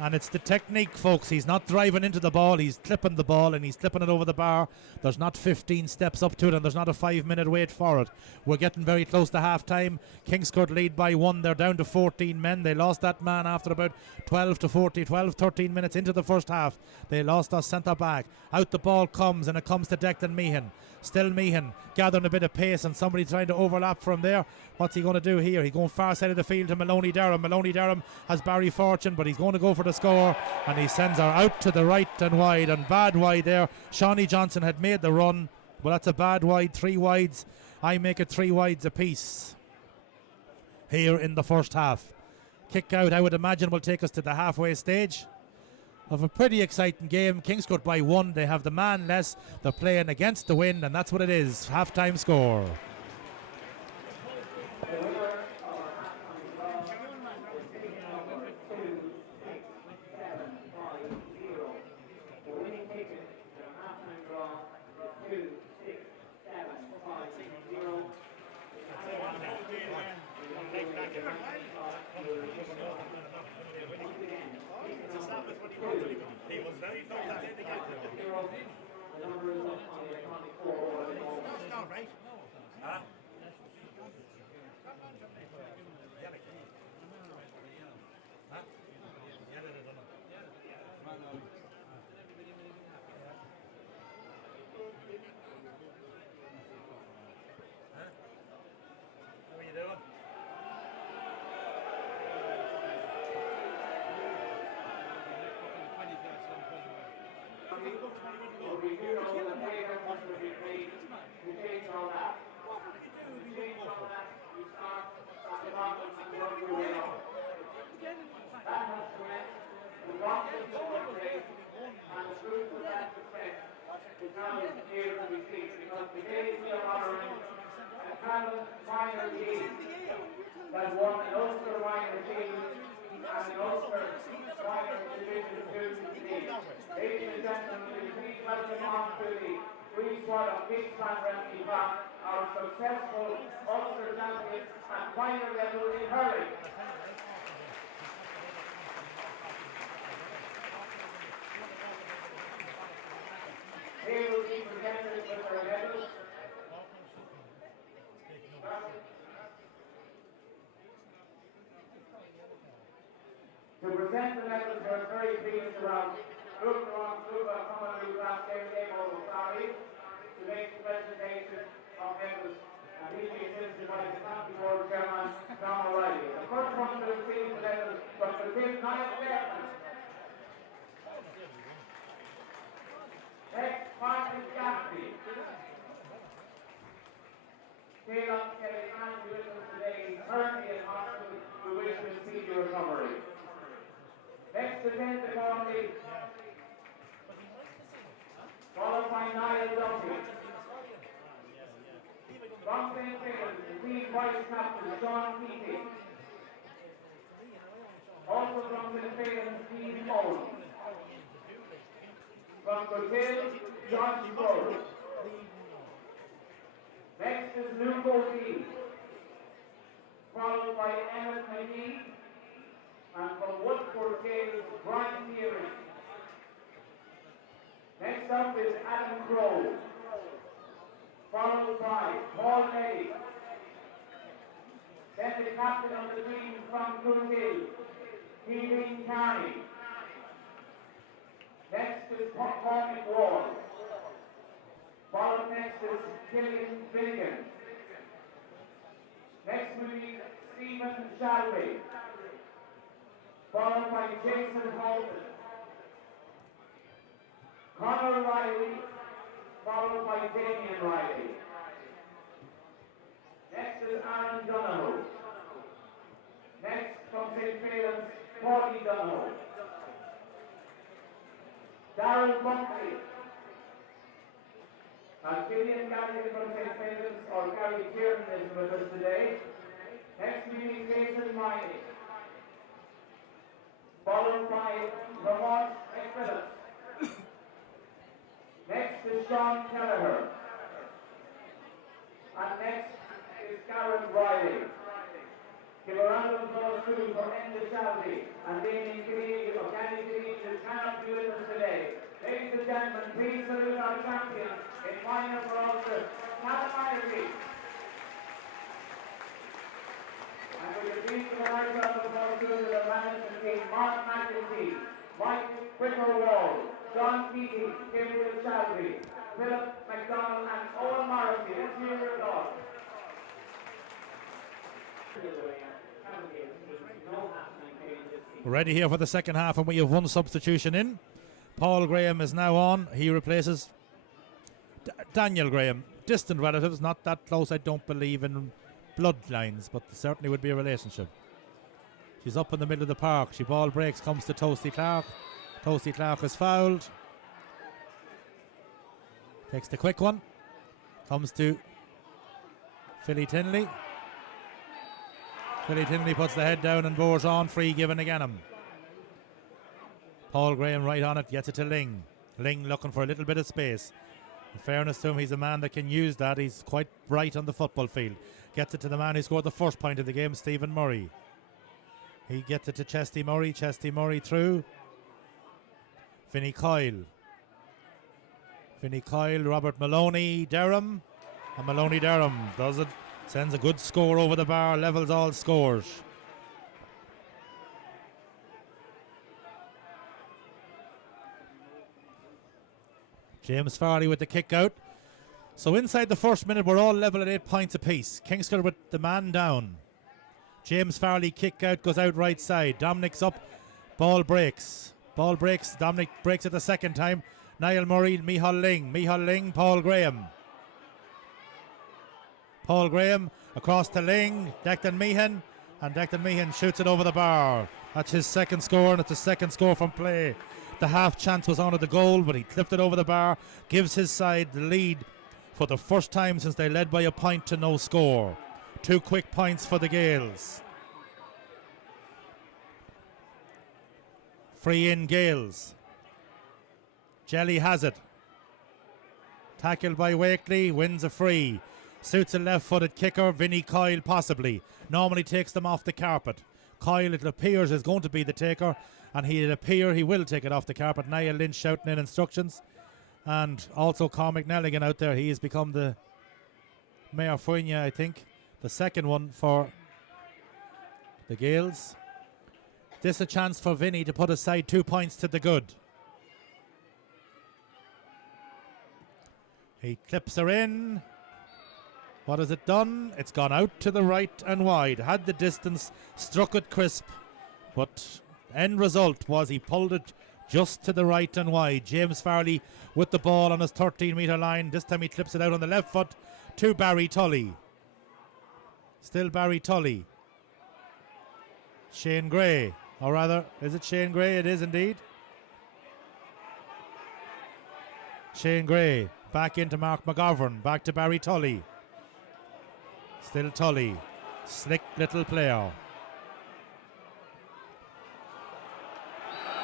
And it's the technique, folks. He's not driving into the ball. He's clipping the ball, and he's clipping it over the bar. There's not 15 steps up to it, and there's not a 5-minute wait for it. We're getting very close to half-time. Kingscourt lead by 1. They're down to 14 men. They lost that man after about 13 minutes into the first half. They lost our centre-back. Out the ball comes, and it comes to Declan Meehan. Still Meehan, gathering a bit of pace, and somebody trying to overlap from there. What's he going to do here? He's going far side of the field to Maloney Durham. Maloney Durham has Barry Fortune, but he's going to go for the score, and he sends her out to the right and wide, and bad wide there. Shawnee Johnson had made the run, but that's a bad wide. 3 wides. I make it 3 wides apiece here in the first half. Kick out, I would imagine, will take us to the halfway stage of a pretty exciting game. Kingscourt by 1. They have the man less. They're playing against the wind, and that's what it is. Half-time score. He was very close at the end of the game. That's not right. Huh? Huh? would be pleased to change all that. To change all that, you start at the bottom and work your way up. That has to end. The rock is overplayed, and the group of that success is now here to be seen, because today we are honouring a Cavan minor team that won an Ulster minor team and an Ulster minor division 2 team. Ladies and gentlemen, will you please welcome on to the free squad of Kingscourt Breffni Park, our successful Ulster champions at minor level in hurling. They will be presented with their medals. To present the medals, we're very pleased to have to make the presentation of medals, and he'll be assisted by the county board chairman, John O'Reilly. The first one to receive the medals was the team Niall Fairman. Next, Martin Gaffney. Caleb Kelly Andy with us today. He's currently in hospital. We wish him a speedy recovery. Next to the Gormley, followed by Niall Duffy. From St. Phil's, the team vice captain, Sean Keating. Also from St. Phil's, Steve Moore. From Brazil, Josh Bull. Next is Luke O'Neill, followed by Emmett McGee, and from Woodford Gaels, Brian Deering. Next up is Adam Crowe, followed by Paul Meddy. Then the captain of the team from Coogill, Keelan Carney. Next is Cormac Wall. Followed next is Killian Finnegan. Next will be Stephen Shalvey. Followed by Jason Holden. Conor Riley, followed by Damien Riley. Next is Aaron Donoghue. Next from St. Phil's, Paulie Donoghue. Darren Buckley. And Gillian Gallagher from St. Phil's, or Gary Tiernan is with us today. Next we meet Jason Riley. Followed by Lamont McPhillips. Next is Sean Kelleher. And next is Gareth Riley. Give a round of applause too for Enda Shalvey and Damien Green of Danny Green, who cannot be with us today. Ladies and gentlemen, please salute our champions in minor for Ulster, Cavan Minor team. And we are pleased to the right round of applause too to the management team, Mark McEntee, Mike Whittle-Wall, John Keating, Gabriel Shalvey, Philip McDonald, and Owen Morrissey. Let's hear your applause. Ready here for the second half, and we have one substitution in. Paul Graham is now on. He replaces Daniel Graham. Distant relatives, not that close, I don't believe in bloodlines, but there certainly would be a relationship. She's up in the middle of the park. She ball breaks, comes to Toasty Clark. Toasty Clark is fouled. Takes the quick one. Comes to Philly Tinley. Philly Tinley puts the head down and bores on. Free given again him. Paul Graham right on it. Gets it to Ling. Ling looking for a little bit of space. In fairness to him, he's a man that can use that. He's quite bright on the football field. Gets it to the man who scored the first point of the game, Stephen Murray. He gets it to Chesty Murray. Chesty Murray through. Finney Coyle. Finney Coyle, Robert Maloney, Durham. And Maloney Durham does it. Sends a good score over the bar. Levels all scores. James Farley with the kick out. So inside the first minute, we're all level at 8 points apiece. Kingscourt with the man down. James Farley kick out, goes out right side. Dominic's up. Ball breaks. Ball breaks. Dominic breaks it the second time. Niall Murray, Micheál Ling, Paul Graham. Paul Graham across to Ling, Declan Meehan, and Declan Meehan shoots it over the bar. That's his second score, and it's a second score from play. The half chance was on at the goal, but he clipped it over the bar, gives his side the lead for the first time since they led by a point to no score. 2 quick points for the Gaels. Free in Gaels. Jelly has it. Tackled by Wakely, wins a free. Suits a left-footed kicker, Vinnie Coyle possibly. Normally takes them off the carpet. Coyle, it appears, is going to be the taker, and he will take it off the carpet. Niall Lynch shouting in instructions. And also Cormac Nelligan out there. He has become the Mayor Fuinya, I think. The second one for the Gaels. This a chance for Vinny to put aside 2 points to the good. He clips her in. What has it done? It's gone out to the right and wide. Had the distance, struck it crisp, but end result was he pulled it just to the right and wide. James Farley with the ball on his 13-metre line. This time he clips it out on the left foot to Barry Tully. Still Barry Tully. Shane Gray, or rather, is it Shane Gray? It is indeed. Shane Gray back into Mark McGovern, back to Barry Tully. Still Tully, slick little player.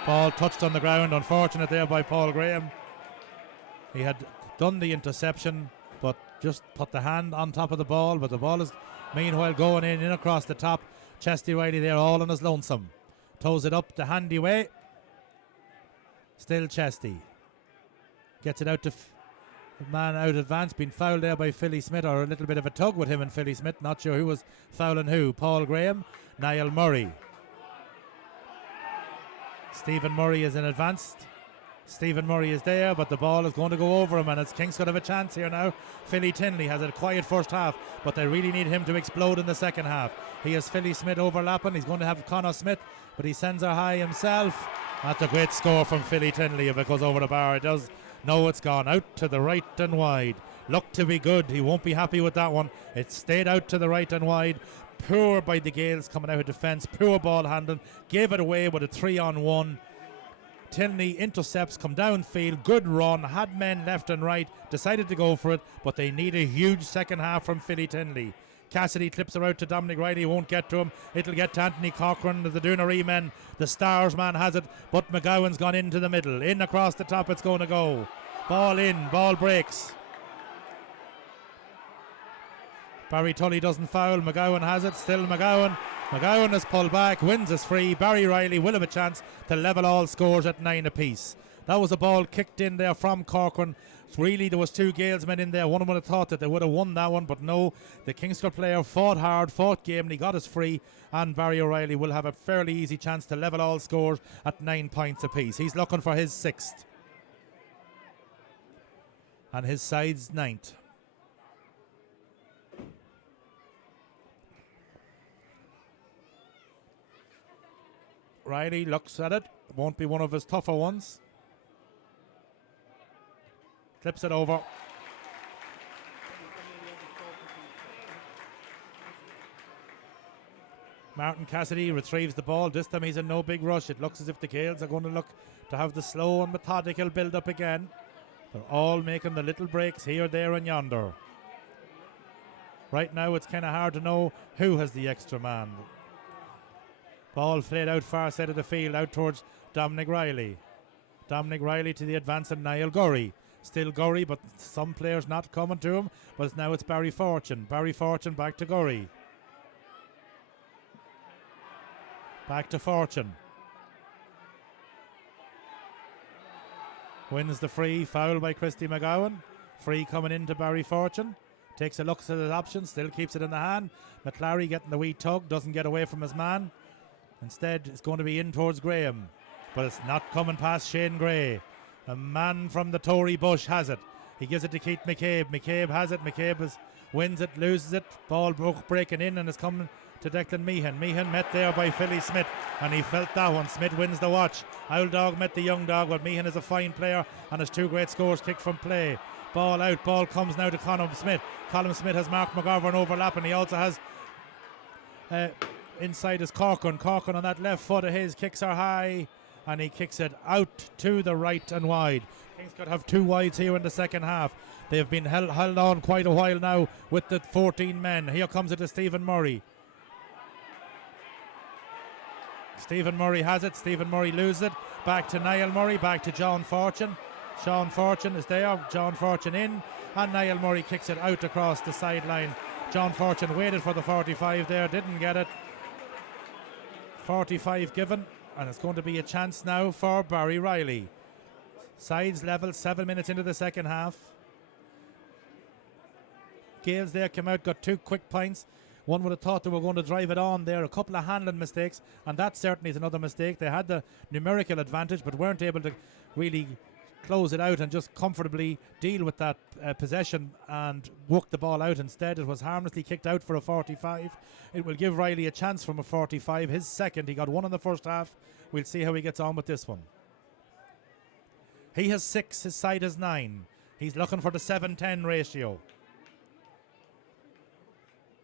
Ball touched on the ground, unfortunate there by Paul Graham. He had done the interception, but just put the hand on top of the ball, but the ball is meanwhile going in across the top. Chesty Riley there all on his lonesome. Toes it up the handy way. Still Chesty. Gets it out to the man out advance, been fouled there by Philly Smith, or a little bit of a tug with him and Philly Smith. Not sure who was fouling who. Paul Graham, Niall Murray. Stephen Murray is in advanced. Stephen Murray is there, but the ball is going to go over him, and it's Kingscourt have a chance here now. Philly Tinley has a quiet first half, but they really need him to explode in the second half. He has Philly Smith overlapping. He's going to have Connor Smith, but he sends her high himself. That's a great score from Philly Tinley if it goes over the bar. It does. No, it's gone out to the right and wide. Looked to be good. He won't be happy with that one. It stayed out to the right and wide. Poor by the Gaels coming out of defence. Poor ball handling. Gave it away with a 3-on-1. Tinley intercepts, come downfield, good run, had men left and right, decided to go for it, but they need a huge second half from Philly Tinley. Cassidy clips her out to Dominic Riley, won't get to him. It'll get to Anthony Cochran, the Doonaree men. The Stars man has it, but McGowan's gone into the middle. In across the top, it's going to go. Ball in, ball breaks. Barry Tully doesn't foul, McGowan has it, still McGowan. McGowan is pulled back, wins his free. Barry Riley will have a chance to level all scores at 9 apiece. That was a ball kicked in there from Corcoran. Really, there was 2 Gaels men in there. One would have thought that they would have won that one, but no. The Kingscourt player fought hard, fought game, and he got his free. And Barry O'Reilly will have a fairly easy chance to level all scores at 9 points apiece. He's looking for his 6th. And his side's 9th. Riley looks at it. Won't be one of his tougher ones. Clips it over. Martin Cassidy retrieves the ball. This time he's in no big rush. It looks as if the Gaels are going to look to have the slow and methodical build up again. They're all making the little breaks here, there and yonder. Right now it's kind of hard to know who has the extra man. Ball played out far side of the field, out towards Dominic Riley. Dominic Riley to the advance and Niall Gurry. Still Gurry, but some players not coming to him. But now it's Barry Fortune. Barry Fortune back to Gurry. Back to Fortune. Wins the free, foul by Christy McGowan. Free coming into Barry Fortune. Takes a look at his options, still keeps it in the hand. McClary getting the wee tug, doesn't get away from his man. Instead, it's going to be in towards Graham. But it's not coming past Shane Gray. A man from the Tory bush has it. He gives it to Keith McCabe. McCabe has it. McCabe wins it, loses it. Ball breaking in and is coming to Declan Meehan. Meehan met there by Philly Smith, and he felt that one. Smith wins the watch. Owl Dog met the Young Dog, but Meehan is a fine player and has 2 great scores kicked from play. Ball out, ball comes now to Colm Smith. Colm Smith has Mark McGovern overlap, and he also has inside is Corcoran. Corcoran on that left foot of his, kicks are high, and he kicks it out to the right and wide. Kingscourt have 2 wides here in the second half. They've been held on quite a while now with the 14 men. Here comes it to Stephen Murray. Stephen Murray has it. Stephen Murray loses it. Back to Niall Murray. Back to John Fortune. Sean Fortune is there. John Fortune in. And Niall Murray kicks it out across the sideline. John Fortune waited for the 45 there. Didn't get it. 45 given. And it's going to be a chance now for Barry Riley. Sides level, 7 minutes into the second half. Gaels there came out, got 2 quick points. One would have thought they were going to drive it on there. A couple of handling mistakes, and that certainly is another mistake. They had the numerical advantage, but weren't able to really close it out and just comfortably deal with that possession and work the ball out. Instead, it was harmlessly kicked out for a 45. It will give Riley a chance from a 45. His second. He got 1 in the first half. We'll see how he gets on with this one. He has 6. His side has 9. He's looking for the 7-10 ratio.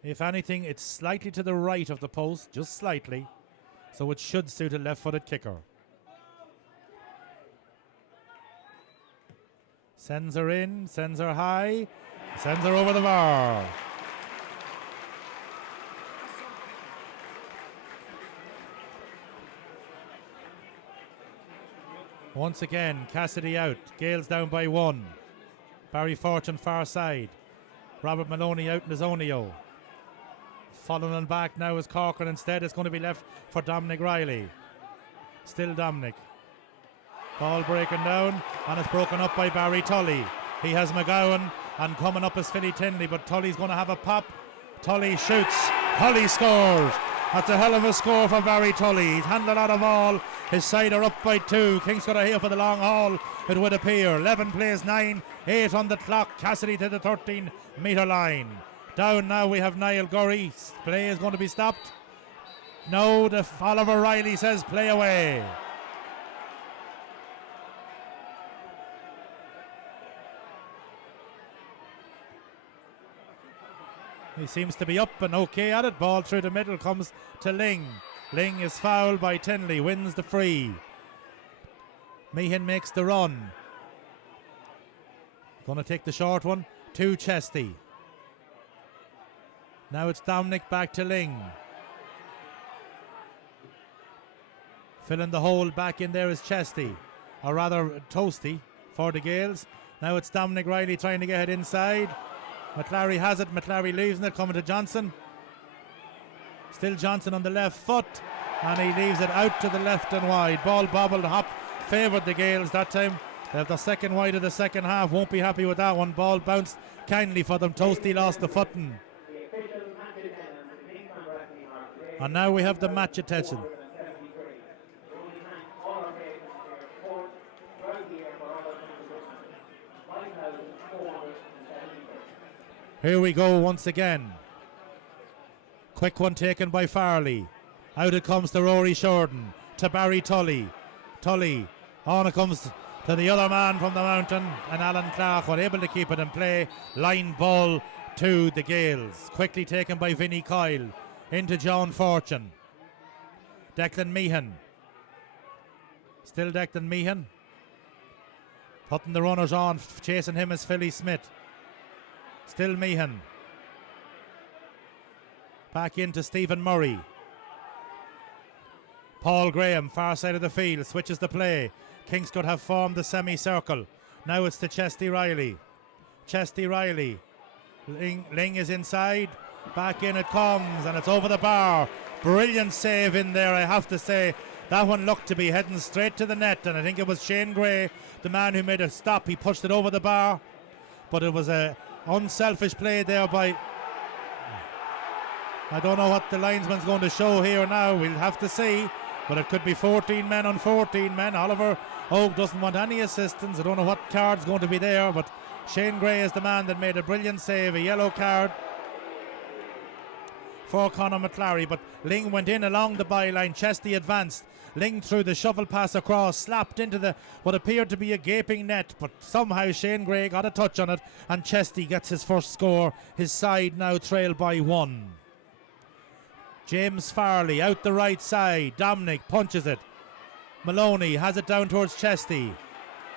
If anything, it's slightly to the right of the post, just slightly, so it should suit a left-footed kicker. Sends her in, sends her high, sends her over the bar. Once again, Cassidy out, Gaels down by 1. Barry Fortune far side. Robert Maloney out in his Onio. Following on back now is Corcoran. Instead, it's going to be left for Dominic Riley. Still Dominic. Ball breaking down, and it's broken up by Barry Tully. He has McGowan, and coming up is Philly Tinley, but Tully's going to have a pop. Tully shoots. Tully scores. That's a hell of a score for Barry Tully. He's handled out of all. His side are up by 2. Kingscourt are here for the long haul, it would appear. 11 plays 9, 8 on the clock. Cassidy to the 13-metre line. Down now we have Niall Gurry. Play is going to be stopped. No, Oliver Riley says play away. He seems to be up and okay at it. Ball through the middle comes to Ling. Ling is fouled by Tinley, wins the free. Meehan makes the run. Going to take the short one to Chesty. Now it's Dominic back to Ling. Filling the hole back in there is Chesty, or rather Toasty for the Gaels. Now it's Dominic Riley trying to get it inside. McLary has it, McLary leaves it, coming to Johnson. Still Johnson on the left foot, and he leaves it out to the left and wide. Ball bobbled, hop, favoured the Gaels that time. They have the second wide of the second half, won't be happy with that one. Ball bounced kindly for them. Toasty lost the footing. And now we have the match attention. Here we go once again. Quick one taken by Farley. Out it comes to Rory Shorten. To Barry Tully. Tully. On it comes to the other man from the mountain. And Alan Clark were able to keep it in play. Line ball to the Gaels. Quickly taken by Vinnie Coyle. Into John Fortune. Declan Meehan. Still Declan Meehan. Putting the runners on. Chasing him is Philly Smith. Still Meehan. Back into Stephen Murray. Paul Graham, far side of the field, switches the play. Kingscourt have formed the semicircle. Now it's to Chesty Riley. Chesty Riley. Ling is inside. Back in it comes, and it's over the bar. Brilliant save in there, I have to say. That one looked to be heading straight to the net, and I think it was Shane Gray, the man who made a stop. He pushed it over the bar, but it was a unselfish play there by... I don't know what the linesman's going to show here now. We'll have to see. But it could be 14 men on 14 men. Oliver Oak doesn't want any assistance. I don't know what card's going to be there, but Shane Gray is the man that made a brilliant save. A yellow card for Conor McClary, but Ling went in along the byline. Chesty advanced. Ling threw the shovel pass across, slapped into what appeared to be a gaping net, but somehow Shane Gray got a touch on it, and Chesty gets his first score. His side now trail by 1. James Farley out the right side. Dominic punches it. Maloney has it down towards Chesty.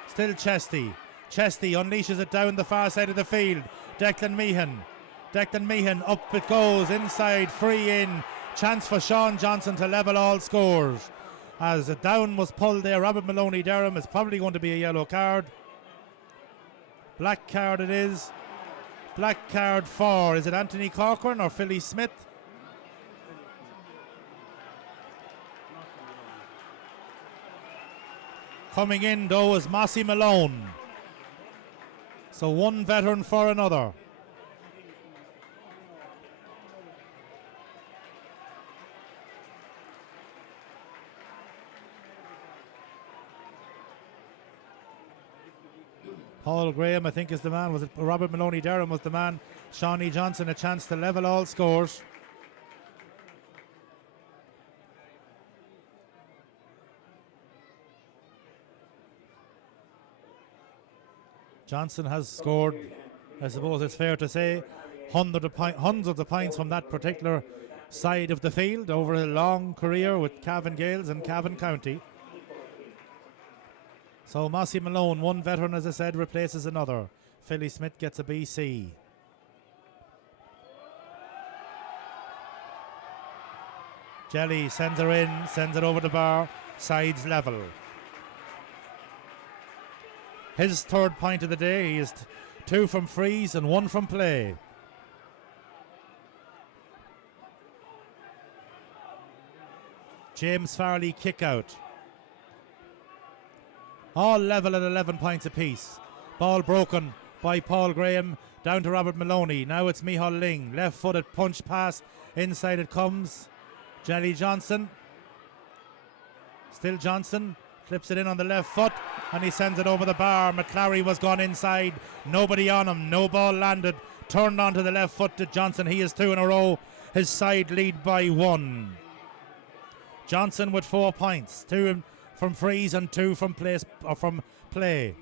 Still Chesty. Chesty unleashes it down the far side of the field. Declan Meehan, up it goes, inside, free in. Chance for Sean Johnson to level all scores. As a down was pulled there, Robert Maloney Durham is probably going to be a yellow card. Black card it is. Black card for, is it Anthony Corcoran or Philly Smith? Coming in though is Mossy Malone. So one veteran for another. Paul Graham, I think, is the man. Was it Robert Maloney Durham was the man? Shawnee Johnson a chance to level all scores. Johnson has scored, I suppose it's fair to say, hundreds of points from that particular side of the field over a long career with Cavan Gaels and Cavan County. So Mossy Malone, one veteran, as I said, replaces another. Philly Smith gets a BC. Jelly sends her in, sends it over the bar, sides level. His third point of the day. He is 2 from frees and 1 from play. James Farley kick out. All level at 11 points apiece. Ball broken by Paul Graham down to Robert Maloney. Now it's Micheál Ling. Left footed punch pass. Inside it comes. Jelly Johnson. Still Johnson. Clips it in on the left foot and he sends it over the bar. McClary was gone inside. Nobody on him. No ball landed. Turned onto the left foot to Johnson. He is 2 in a row. His side lead by 1. Johnson with 4 points. 2 from frees and 2 from play.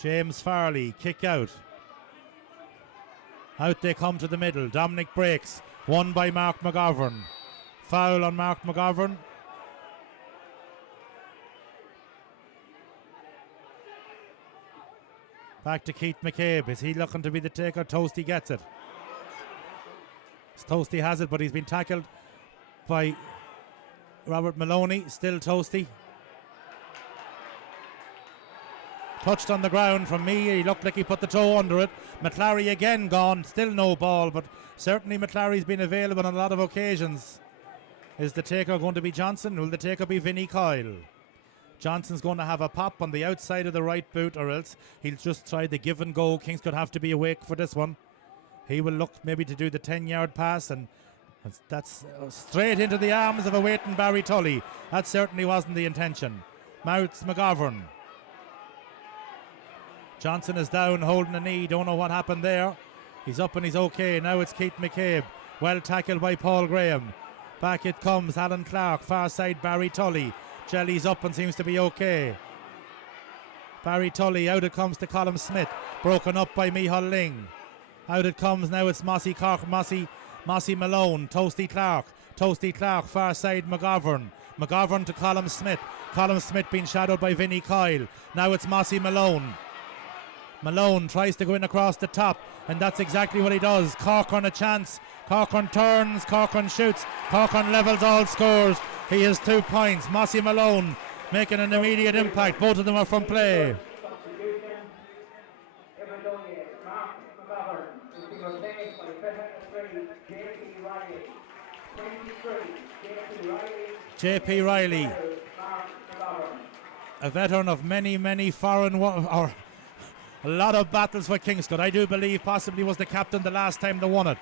James Farley kick out. Out they come to the middle. Dominic breaks. Won by Mark McGovern. Foul on Mark McGovern. Back to Keith McCabe. Is he looking to be the taker? Toasty gets it. Toasty has it, but he's been tackled by Robert Maloney. Still Toasty. Touched on the ground from me. He looked like he put the toe under it. McClary again gone. Still no ball, but certainly McClary's been available on a lot of occasions. Is the taker going to be Johnson? Will the taker be Vinnie Coyle? Johnson's going to have a pop on the outside of the right boot, or else he'll just try the give and go. Kingscourt have to be awake for this one. He will look maybe to do the 10-yard pass, and that's straight into the arms of a waiting Barry Tully. That certainly wasn't the intention. Mouths McGovern. Johnson is down, holding a knee. Don't know what happened there. He's up and he's okay. Now it's Keith McCabe. Well tackled by Paul Graham. Back it comes. Alan Clark. Far side Barry Tully. Jelly's up and seems to be okay. Barry Tully. Out it comes to Colm Smith. Broken up by Micheál Ling. Out it comes. Now it's Mossy Malone. Toasty Clark. Far side McGovern. McGovern to Colm Smith. Colm Smith being shadowed by Vinnie Coyle. Now it's Mossy Malone. Malone tries to go in across the top, and that's exactly what he does. Corcoran a chance. Corcoran turns. Corcoran shoots. Corcoran levels all scores. He has 2 points. Mossy Malone making an immediate impact. Both of them are from play. J.P. Riley, a veteran of many foreign or a lot of battles for Kingscourt. I do believe possibly was the captain the last time they won it.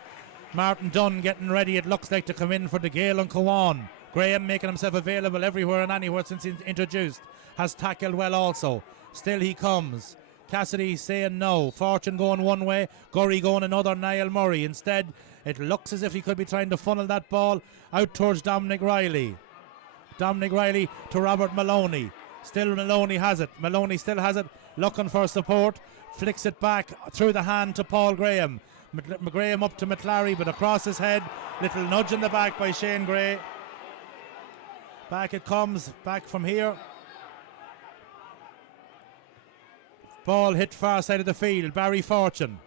Martin Dunn getting ready, it looks like, to come in for the Gael and Cavan. Graham making himself available everywhere and anywhere since he's introduced. Has tackled well also. Still he comes. Cassidy saying no. Fortune going one way, Gurry going another. Niall Murray. Instead, it looks as if he could be trying to funnel that ball out towards Dominic Riley. Dominic Riley to Robert Maloney. Still Maloney has it. Maloney still has it. Looking for support. Flicks it back through the hand to Paul Graham. Graham up to McLary, but across his head. Little nudge in the back by Shane Gray. Back it comes. Back from here. Ball hit far side of the field. Barry Fortune.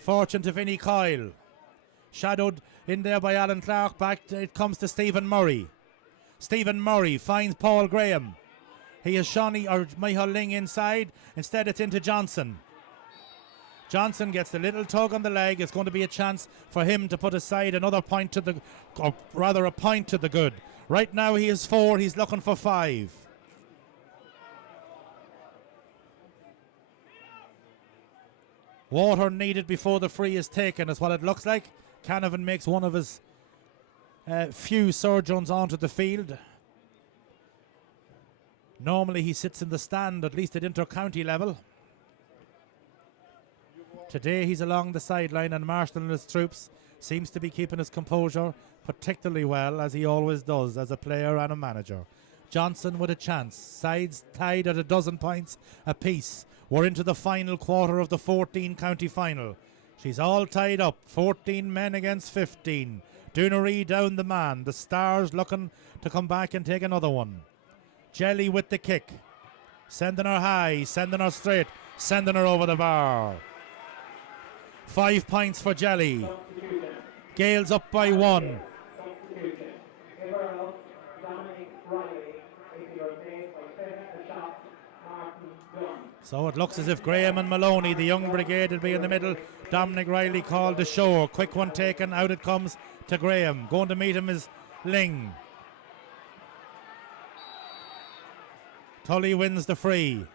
Fortune to Vinnie Coyle. Shadowed in there by Alan Clark. Back it comes to Stephen Murray. Stephen Murray finds Paul Graham. He has Shawnee or Michael Ling inside. Instead it's into Johnson. Johnson gets the little tug on the leg. It's going to be a chance for him to put aside another point to the, or rather a point to the good. Right now he is 4. He's looking for 5. Water needed before the free is taken is what it looks like. Canavan makes one of his few surgeons onto the field. Normally he sits in the stand, at least at inter-county level. Today he's along the sideline, and Marshall and his troops seems to be keeping his composure particularly well, as he always does as a player and a manager. Johnson with a chance. Sides tied at 12 points apiece. We're into the final quarter of the 14 county final. She's all tied up. 14 men against 15. Doonery down the man. The Stars looking to come back and take another one. Jelly with the kick. Sending her high. Sending her straight. Sending her over the bar. 5 points for Jelly. Gaels up by 1. So it looks as if Graham and Maloney, the young brigade, will be in the middle. Dominic Riley called the show. Quick one taken. Out it comes to Graham. Going to meet him is Ling. Tully wins the free.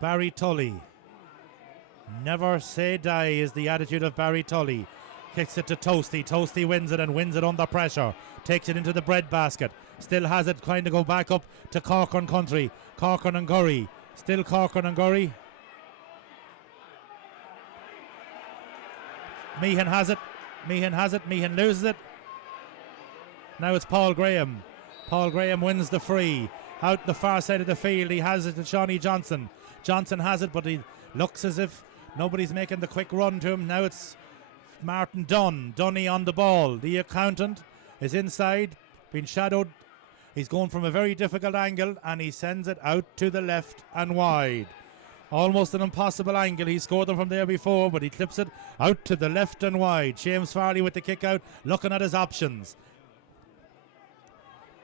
Barry Tully. Never say die is the attitude of Barry Tully. Kicks it to Toasty. Toasty wins it and wins it under pressure. Takes it into the bread basket. Still has it, trying to go back up to Corcoran Country. Corcoran and Gurry. Still Corcoran and Gurry. Meehan has it. Meehan has it. Meehan loses it. Now it's Paul Graham. Paul Graham wins the free. Out the far side of the field, he has it to Shawnee Johnson. Johnson has it, but he looks as if nobody's making the quick run to him. Now it's Martin Dunn. Dunny on the ball. The accountant is inside, being shadowed. He's going from a very difficult angle, and he sends it out to the left and wide. Almost an impossible angle. He scored them from there before, but he clips it out to the left and wide. James Farley with the kick out, looking at his options.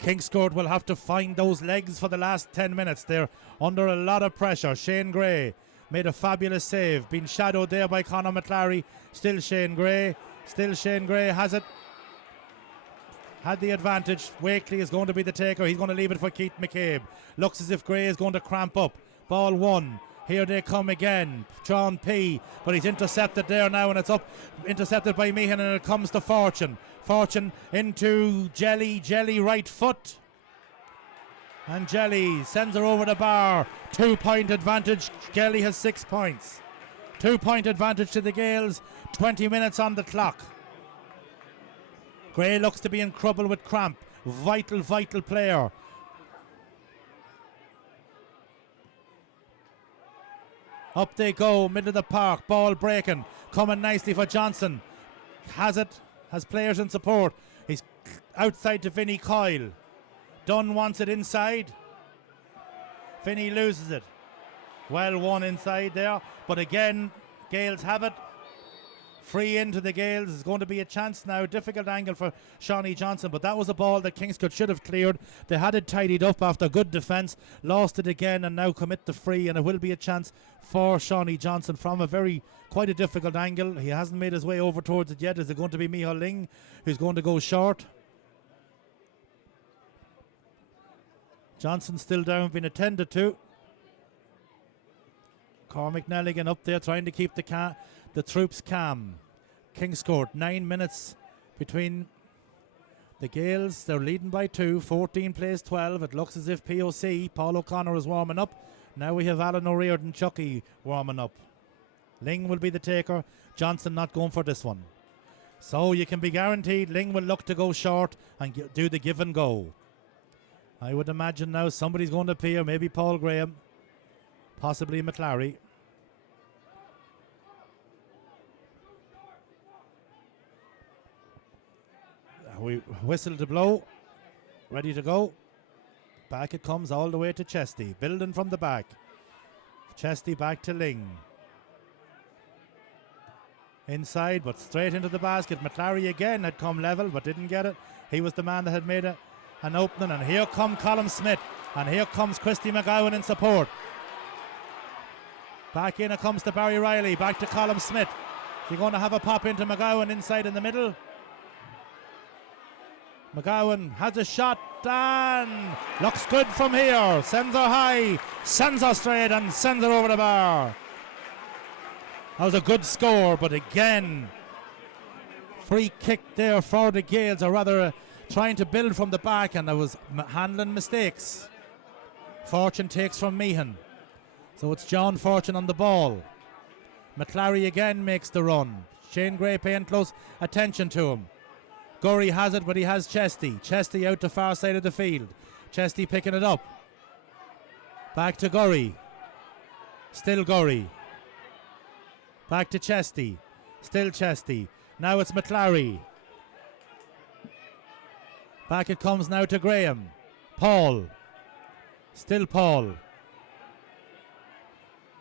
Kingscourt will have to find those legs for the last 10 minutes. They're under a lot of pressure. Shane Gray made a fabulous save. Being shadowed there by Conor McLary. Still Shane Gray. Still Shane Gray has it. Had the advantage. Wakely is going to be the taker. He's going to leave it for Keith McCabe. Looks as if Gray is going to cramp up. Ball 1. Here they come again. John P. But he's intercepted there now, and it's up. Intercepted by Meehan, and it comes to Fortune. Fortune into Jelly. Jelly right foot. And Jelly sends her over the bar. 2-point advantage. Jelly has 6 points. 2-point advantage to the Gaels. 20 minutes on the clock. Gray looks to be in trouble with cramp. Vital player. Up they go, middle of the park, ball breaking, coming nicely for Johnson. Has it, has players in support. He's outside to Vinnie Coyle. Dunn wants it inside. Vinnie loses it. Well won inside there, but again, Gaels have it. Free into the Gaels. Is going to be a chance now. Difficult angle for Shawnee Johnson, but that was a ball that Kingscourt should have cleared. They had it tidied up after good defence, lost it again, and now commit the free, and it will be a chance for Shawnee Johnson from a quite a difficult angle. He hasn't made his way over towards it yet. Is it going to be Michal Ling who's going to go short? Johnson still down, being attended to. Cormac Nelligan up there trying to keep the troops calm. Kingscourt, 9 minutes between The Gaels, they're leading by 2. 14 plays 12. It looks as if POC, Paul O'Connor, is warming up. Now we have Alan O'Riordan Chucky warming up. Ling will be the taker. Johnson not going for this one. So you can be guaranteed Ling will look to go short and do the give and go. I would imagine now somebody's going to appear. Maybe Paul Graham. Possibly McClary. We whistle to blow. Ready to go. Back it comes all the way to Chesty. Building from the back. Chesty back to Ling. Inside, but straight into the basket. McClary again had come level, but didn't get it. He was the man that had made an opening. And here come Colm Smith. And here comes Christy McGowan in support. Back in it comes to Barry Riley. Back to Colm Smith. You're going to have a pop into McGowan inside in the middle. McGowan has a shot and looks good from here. Sends her high, sends her straight and sends her over the bar. That was a good score, but again, free kick there for the Gaels, or rather trying to build from the back, and there was handling mistakes. Fortune takes from Meehan. So it's John Fortune on the ball. McClary again makes the run. Shane Gray paying close attention to him. Gurry has it, but he has Chesty. Chesty out the far side of the field. Chesty picking it up. Back to Gurry. Still Gurry. Back to Chesty. Still Chesty. Now it's McClary. Back it comes now to Graham. Paul. Still Paul.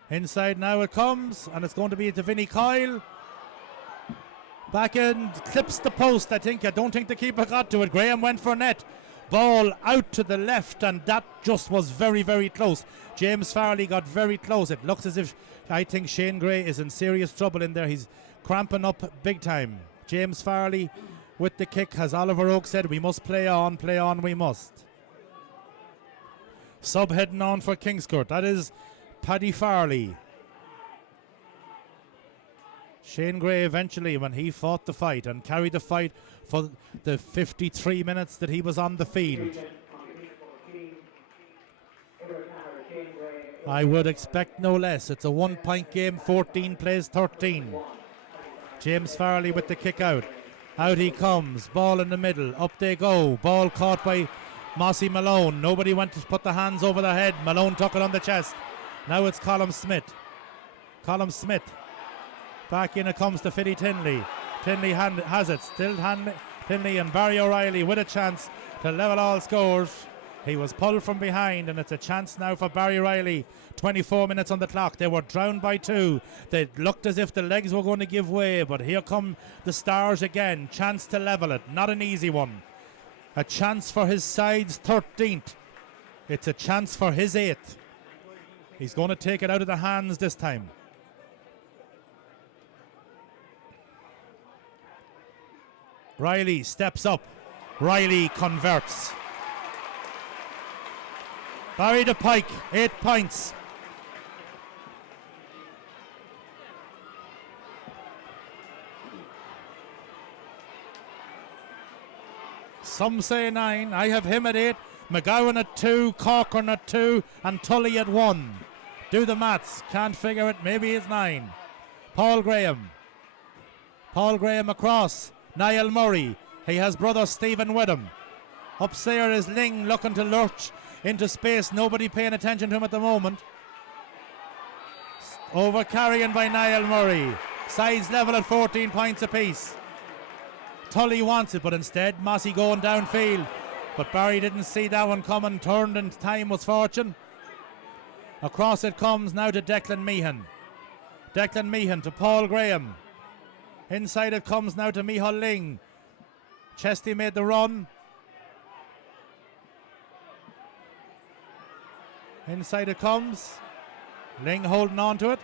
Inside now it comes, and it's going to be to Vinnie Coyle. Back in, clips the post, I think. I don't think the keeper got to it. Graham went for net. Ball out to the left, and that just was very, very close. James Farley got very close. It looks as if, I think Shane Gray is in serious trouble in there. He's cramping up big time. James Farley with the kick, as Oliver Oak said, we must play on we must. Sub heading on for Kingscourt. That is Paddy Farley. Shane Gray eventually, when he fought the fight and carried the fight for the 53 minutes that he was on the field, I would expect no less. It's a 1-point game, 14 plays 13. James Farley with the kick out. Out he comes, ball in the middle, up they go. Ball caught by Mossy Malone. Nobody went to put the hands over the head. Malone took it on the chest. Now it's Colm Smith. Colm Smith. Back in it comes to Fiddy Tinley. Tinley has it. Still Tinley and Barry O'Reilly with a chance to level all scores. He was pulled from behind, and it's a chance now for Barry Riley. 24 minutes on the clock. They were drowned by 2. They looked as if the legs were going to give way, but here come the Stars again. Chance to level it. Not an easy one. A chance for his side's 13th. It's a chance for his 8th. He's going to take it out of the hands this time. Riley steps up. Riley converts. Barry the Pike, 8 points. Some say 9. I have him at 8. McGowan at 2. Corcoran at 2. And Tully at 1. Do the maths. Can't figure it. Maybe it's 9. Paul Graham. Paul Graham across. Niall Murray. He has brother Stephen with him. Upstairs is Ling looking to lurch into space. Nobody paying attention to him at the moment. Over carrying by Niall Murray. Sides level at 14 points apiece. Tully wants it, but instead Mossy going downfield. But Barry didn't see that one coming. Turned and time was Fortune. Across it comes now to Declan Meehan. Declan Meehan to Paul Graham. Inside it comes now to Micheál Ling. Chesty made the run. Inside it comes. Ling holding on to it.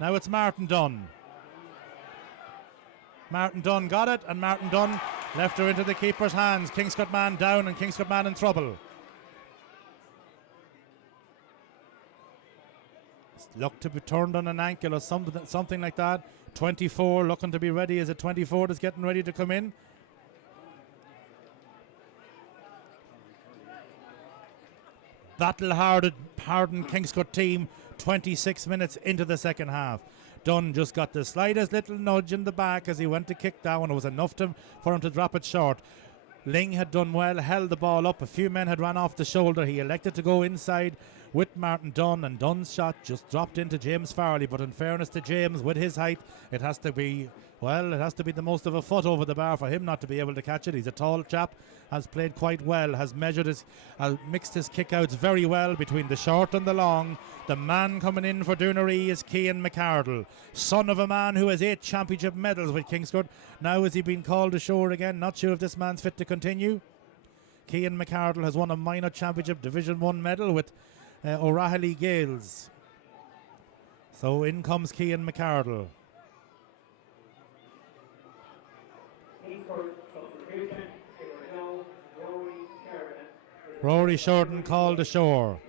Now it's Martin Dunn. Martin Dunn got it, and Martin Dunn left her into the keeper's hands. Kingscourt man down, and Kingscourt man in trouble. Looked to be turned on an ankle or something like that. 24 looking to be ready. Is it 24 that's getting ready to come in? That'll harden Kingscourt team 26 minutes into the second half. Dunn just got the slightest little nudge in the back as he went to kick down. It was enough for him to drop it short. Ling had done well, held the ball up. A few men had run off the shoulder. He elected to go inside with Martin Dunn, and Dunn's shot just dropped into James Farley. But in fairness to James, with his height, it has to be the most of a foot over the bar for him not to be able to catch it. He's a tall chap, has played quite well, has mixed his kickouts very well between the short and the long. The man coming in for Doonery is Cian McArdle, son of a man who has 8 championship medals with Kingscourt. Now has he been called ashore again? Not sure if this man's fit to continue. Cian McArdle has won a minor championship Division 1 medal with O'Rahilly Gaels. So in comes Cian McArdle. Rory Shorten called ashore.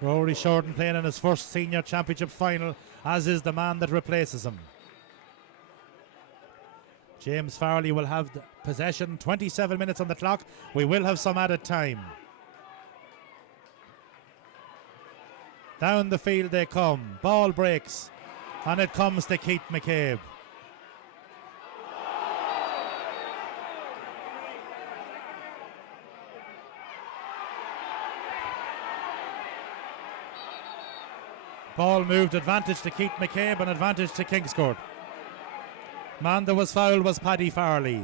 Rory Shorten playing in his first senior championship final, as is the man that replaces him. James Farley will have the possession, 27 minutes on the clock. We will have some added time. Down the field they come. Ball breaks, and it comes to Keith McCabe. Ball moved, advantage to Keith McCabe and advantage to Kingscourt. Man that was fouled was Paddy Farley.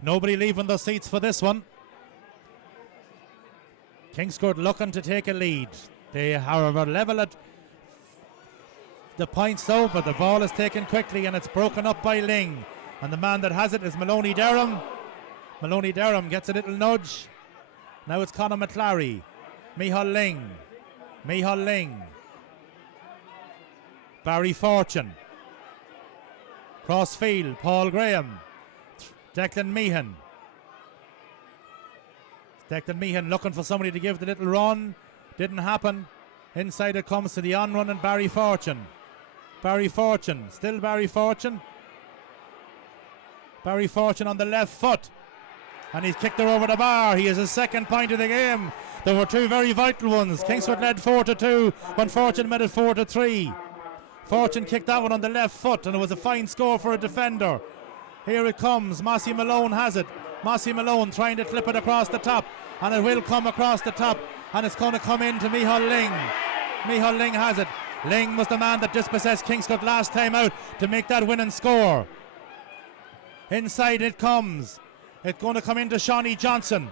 Nobody leaving the seats for this one. Kingscourt looking to take a lead. They, however, level at the points though, but the ball is taken quickly and it's broken up by Ling. And the man that has it is Maloney Durham. Maloney Durham gets a little nudge. Now it's Conor McClary. Micheál Ling. Micheál Ling. Barry Fortune. Crossfield, Paul Graham. Declan Meehan. Declan Meehan looking for somebody to give the little run. Didn't happen. Inside it comes to the on-run and Barry Fortune. Barry Fortune. Still Barry Fortune. Barry Fortune on the left foot. And he's kicked her over the bar. He has his second point of the game. There were 2 very vital ones. Kingscourt led 4-2 when Fortune made it 4-3. Fortune kicked that one on the left foot, and it was a fine score for a defender. Here it comes. Mossy Malone has it. Mossy Malone trying to clip it across the top, and it will come across the top, and it's going to come into Micheál Ling. Micheál Ling has it. Ling was the man that dispossessed Kingscourt last time out to make that winning score. Inside it comes. It's going to come into Shawnee Johnson.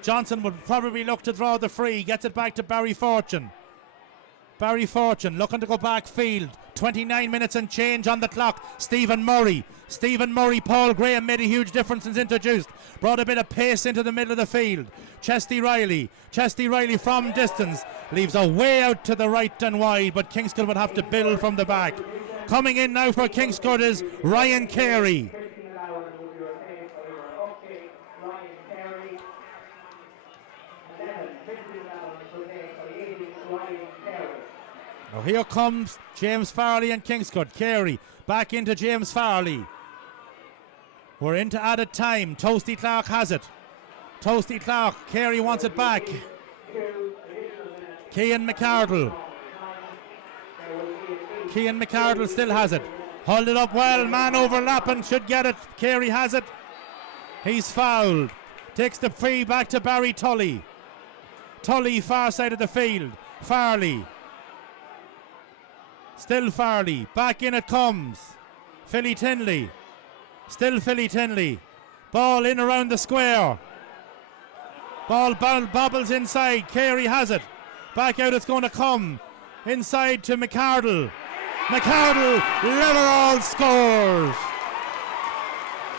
Johnson would probably look to draw the free. Gets it back to Barry Fortune. Barry Fortune looking to go back field. 29 minutes and change on the clock. Stephen Murray. Stephen Murray, Paul Graham made a huge difference and introduced. Brought a bit of pace into the middle of the field. Chesty Riley. Chesty Riley from distance. Leaves a way out to the right and wide, but Kingscourt would have to build from the back. Coming in now for Kingscourt is Ryan Carey. Now here comes James Farley and Kingscourt. Carey back into James Farley. We're into added time. Toasty Clark has it. Toasty Clark. Carey wants it back. Cian McArdle. Cian McArdle still has it. Hold it up well. Man overlapping. Should get it. Carey has it. He's fouled. Takes the free back to Barry Tully. Tully far side of the field. Farley. Still Farley. Back in it comes. Philly Tinley. Still Philly Tinley. Ball in around the square. Ball bobbles inside. Carey has it. Back out it's going to come. Inside to McArdle. McArdle, Leverall scores.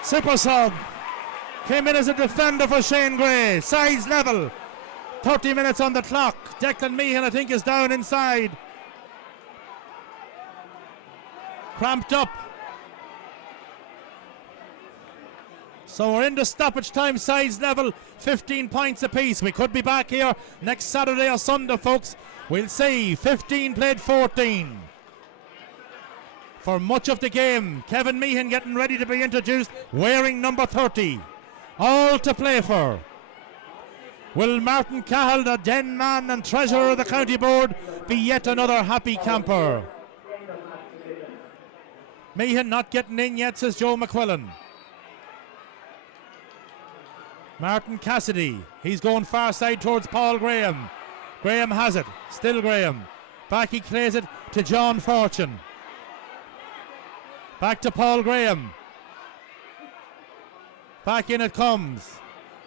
Super sub. Came in as a defender for Shane Gray. Sides level. 30 minutes on the clock. Declan Meehan I think is down inside. Cramped up. So we're into stoppage time, sides level, 15 points apiece. We could be back here next Saturday or Sunday, folks. We'll see. 15 played 14. for much of the game. Kevin Meehan getting ready to be introduced, wearing number 30. All to play for. Will Martin Cahill, the den man and treasurer of the county board, be yet another happy camper? Meehan not getting in yet, says Joe McQuillan. Martin Cassidy, he's going far side towards Paul Graham. Graham has it, still Graham. Back he plays it to John Fortune. Back to Paul Graham. Back in it comes.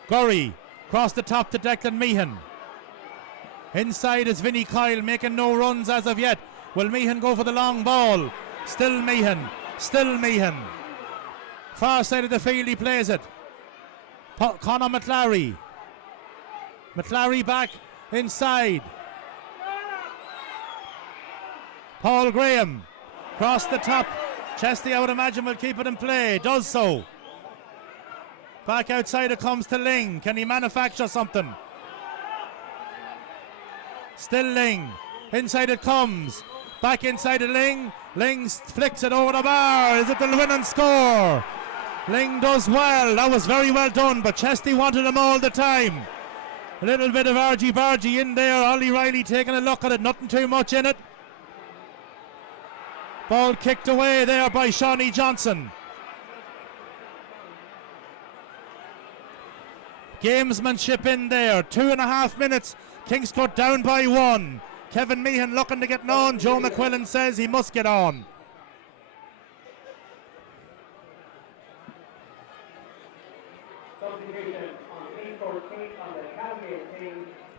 Gurry, across the top to Declan Meehan. Inside is Vinnie Kyle, making no runs as of yet. Will Meehan go for the long ball? Still Meehan, still Meehan. Far side of the field he plays it. Conor McLary. McLary back inside. Paul Graham, across the top. Chesty, I would imagine, will keep it in play. Does so. Back outside it comes to Ling. Can he manufacture something? Still Ling. Inside it comes. Back inside to Ling. Ling flicks it over the bar. Is it the winning score? Ling does well. That was very well done, but Chesty wanted him all the time. A little bit of argy-bargy in there. Ollie Riley taking a look at it. Nothing too much in it. Ball kicked away there by Shawnee Johnson. Gamesmanship in there. 2.5 minutes. Kingscourt down by 1. Kevin Meehan looking to get on. Joe McQuillan says he must get on.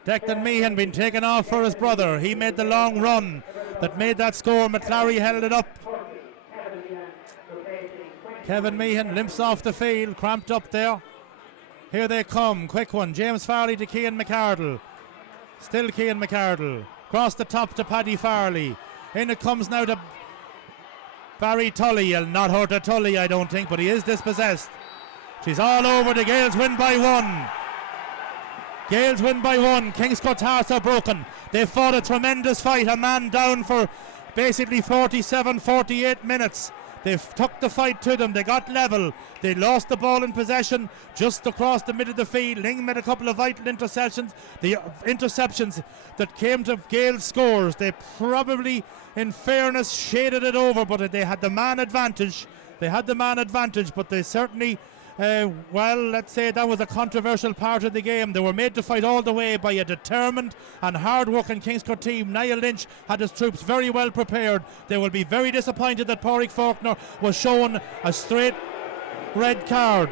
Declan Meehan been taken off for his brother. He made the long run that made that score. McLary held it up. Kevin Meehan limps off the field, cramped up there. Here they come, quick one. James Farley to Cian McArdle. Still Cian McArdle. Across the top to Paddy Farley. In it comes now to Barry Tully. He'll not hurt a Tully, I don't think, but he is dispossessed. She's all over. The Gaels win by 1. Gaels win by 1. Kingscourt's hearts are broken. They fought a tremendous fight. A man down for basically 47, 48 minutes. They took the fight to them. They got level. They lost the ball in possession just across the middle of the field. Ling made a couple of vital interceptions. The interceptions that came to Gaels' scores, they probably, in fairness, shaded it over, but they had the man advantage. But they certainly, let's say that was a controversial part of the game. They were made to fight all the way by a determined and hard-working Kingscourt team. Niall Lynch had his troops very well prepared. They will be very disappointed that Pádraig Faulkner was shown a straight red card.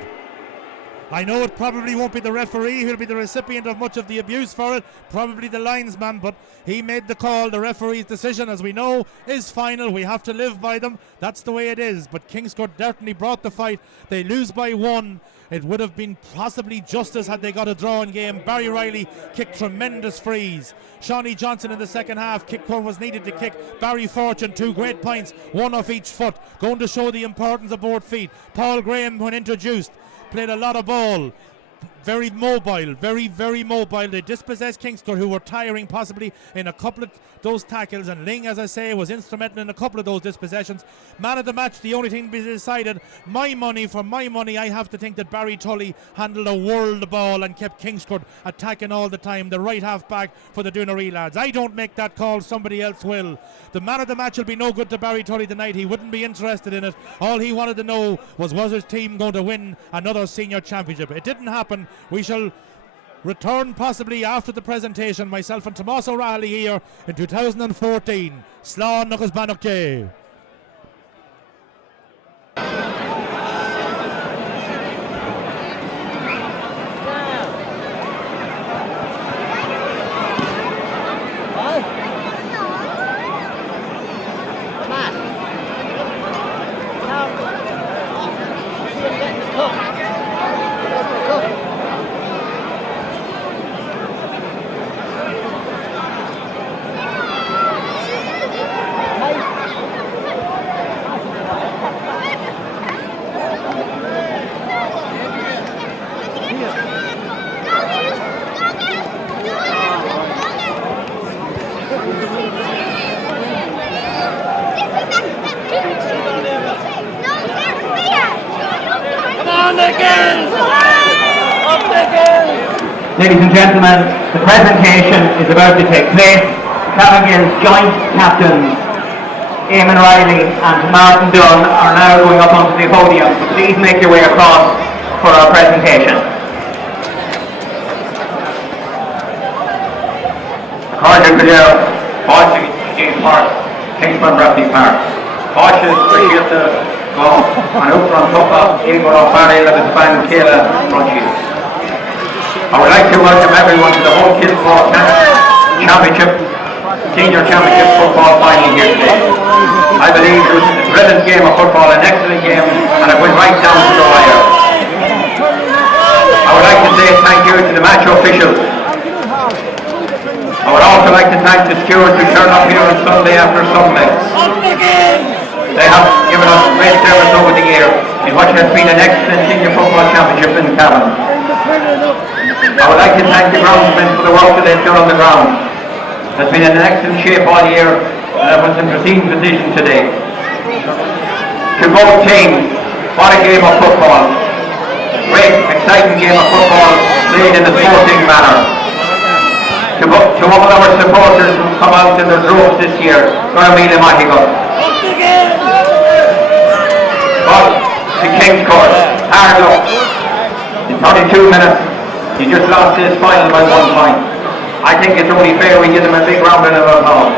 I know it probably won't be the referee who'll be the recipient of much of the abuse for it, probably the linesman, but he made the call. The referee's decision, as we know, is final. We have to live by them. That's the way it is. But Kingscourt certainly brought the fight. They lose by 1. It would have been possibly justice had they got a drawing game. Barry Riley kicked tremendous frees. Shawnee Johnson in the second half kicked what was needed to kick. Barry Fortune, 2 great points, 1 off each foot, going to show the importance of both feet. Paul Graham, when introduced, played a lot of ball. Very mobile, very mobile. They dispossessed Kingscourt, who were tiring possibly in a couple of those tackles, and Ling, as I say, was instrumental in a couple of those dispossessions. Man of the match, the only thing to be decided. For my money, I have to think that Barry Tully handled a world of ball and kept Kingscourt attacking all the time. The right half back for the Doonaree lads. I don't make that call, somebody else will. The man of the match will be no good to Barry Tully tonight. He wouldn't be interested in it. All he wanted to know was his team going to win another senior championship? It didn't happen. We shall return possibly after the presentation, myself and Tomás O'Reilly here in 2014. Slán agus Bannock J. Ladies and gentlemen, the presentation is about to take place. Cavan Gaels joint captains Eamon Riley and Martin Dunn are now going up onto the podium. Please make your way across for our presentation. Cordial Gaels, Boston, Kingscourt, Kingscourt, Breffni Park. Boston, Breffni Park, and up from Tuppa, Igor O'Farrell, and the Cavan Gaels Frontier. I would like to welcome everyone to the whole Kingscourt Championship, Senior Championship football final here today. I believe it was a brilliant game of football, an excellent game, and it went right down to the wire. I would like to say thank you to the match officials. I would also like to thank the stewards who turned up here on Sunday after Sunday. They have given us great service over the year in what has been an excellent senior football championship in Cavan. I would like to thank the groundsmen for the work that they've done on the ground. It's been in an excellent shape all year, and it was in pristine position today. To both teams, what a game of football. Great, exciting game of football played in a sporting manner. To all our supporters who come out in their droves this year, Gormila Mahigo. But to Kingscourt, hard luck. In 32 minutes, you just lost this final by 1 point. I think it's only fair we give them a big round of applause.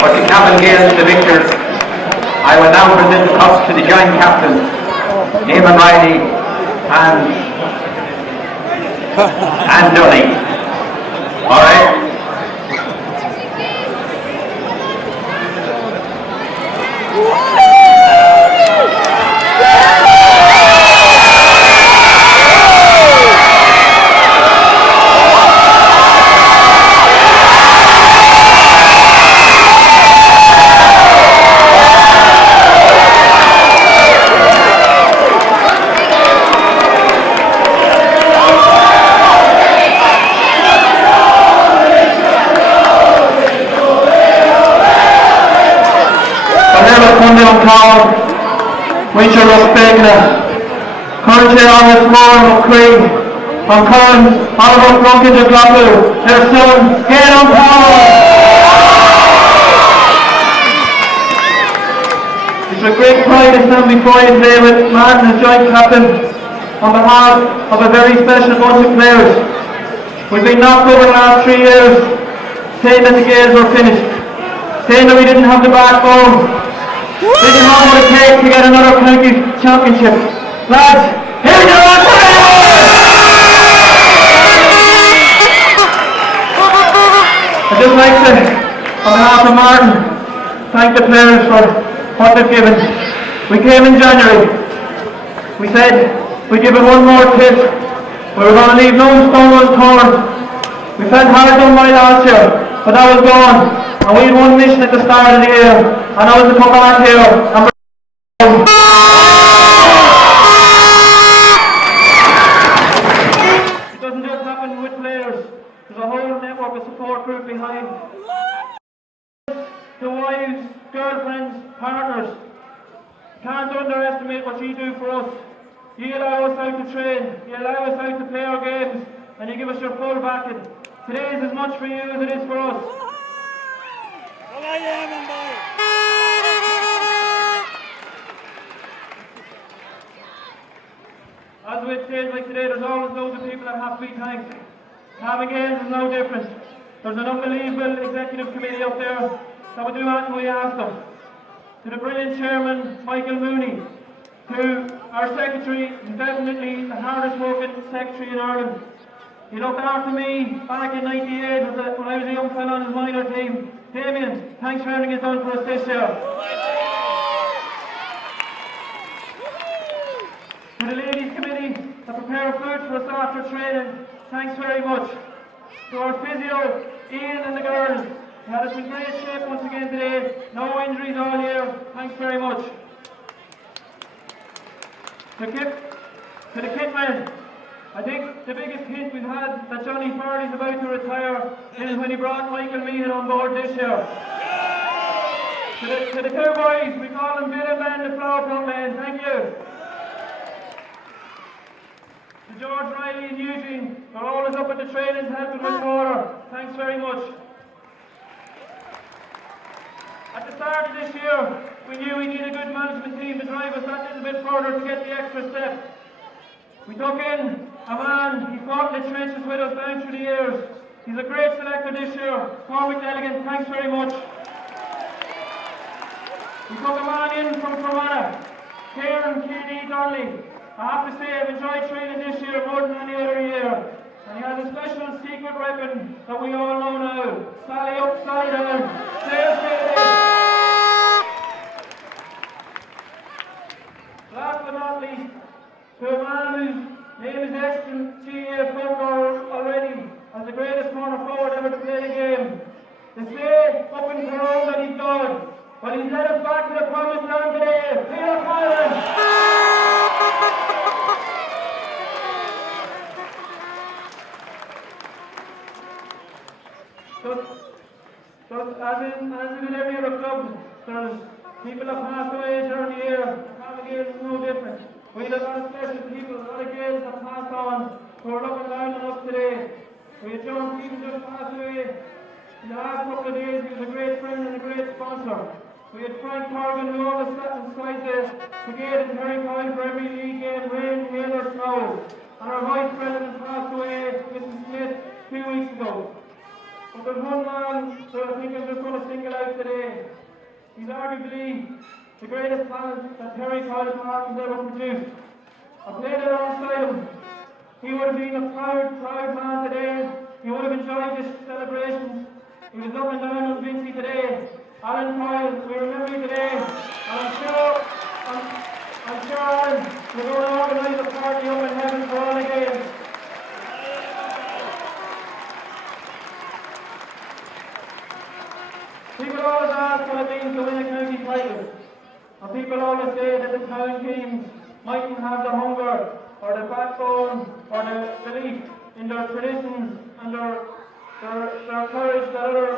But the Cavan Gaels, the victors, I will now present the cups to the joint captains, Eamon Riley and Dunny. All right. Which are respected. Currently on this morning of Creed, on current Oliver Plunket of Glasgow, their son, Gael on Power. It's a great pride to stand before you today with Martin as joint captain on behalf of a very special bunch of players. We've been knocked over the last 3 years, saying that the Gaels were finished, saying that we didn't have the backbone. Didn't know what it takes to get another county championship. Lads, here we go! I'd just like to, on behalf of Martin, thank the players for what they've given. We came in January. We said we'd give it one more tip. We were going to leave no stone unturned. We felt hard done by last year, but that was gone. And we had one mission at the start of the year, and that was to come back here and it doesn't just happen with players. There's a whole network of support group behind. The wives, girlfriends, partners. Can't underestimate what you do for us. You allow us out to train, you allow us out to play our games, and you give us your full backing. Today is as much for you as it is for us. As with days like today, there's always loads of people that have to be thanked. Cavan Gaels is no different. There's an unbelievable executive committee up there that will do anything we ask them. To the brilliant chairman, Michael Mooney, to our secretary, definitely the hardest working secretary in Ireland. He looked after me back in '98 when I was a young fella on his minor team. Damien, thanks for everything you've done for us this year. To the ladies committee that prepare food for us after training, thanks very much. To our physio, Ian and the girls, who had us in great shape once again today. No injuries all year, thanks very much. To the kit men, I think the biggest hint we've had that Johnny Farley's about to retire is when he brought Michael Meehan on board this year. To the two boys, we call them Bill and Ben, the flower pump men. Thank you. To George, Riley and Eugene, they're always up at the trainings helping with water. Thanks very much. At the start of this year, we knew we needed a good management team to drive us that little bit further to get the extra step. We took in a man, he fought in the trenches with us down through the years. He's a great selector this year. Cormac Delegan, thanks very much. We took a man in from Fermanagh, Kieran Kearney Donnelly. I have to say I've enjoyed training this year more than any other year. And he has a special secret weapon that we all know now. Sally upside down. There's David. Last but not least, to a man whose name is SGA football already as the greatest corner forward ever to play the game. To say up in Tyrone that he's done, but he's led us back to the promised land today. Peter Collins. As in every other club, there's people that pass away during the year. Cavan Gaels is no different. We have a lot of special people, a lot of Gaels that pass on, who are looking down on us today. We had John Keaton just passed away. In the last couple of days, he was a great friend and a great sponsor. We had Frank Corrigan, who always sat inside the gate in Terrycoyle for every league game, rain, hail or snow. And our vice president passed away, Mr. Smith, 2 weeks ago. But there's one man that I think I'm just going to single out today. He's arguably the greatest talent that Terrycoyle Park has ever produced. I played alongside him. He would have been a proud man today. He would have enjoyed this celebration. He was looking down on Vincy today. Alan Coyle, we remember you today. And I'm sure Alan, we're going to organise a party up in heaven for all again. People always ask what it means to win a county title. And people always say that the town teams mightn't have the hunger or the backbone or the belief in their traditions and their courage that other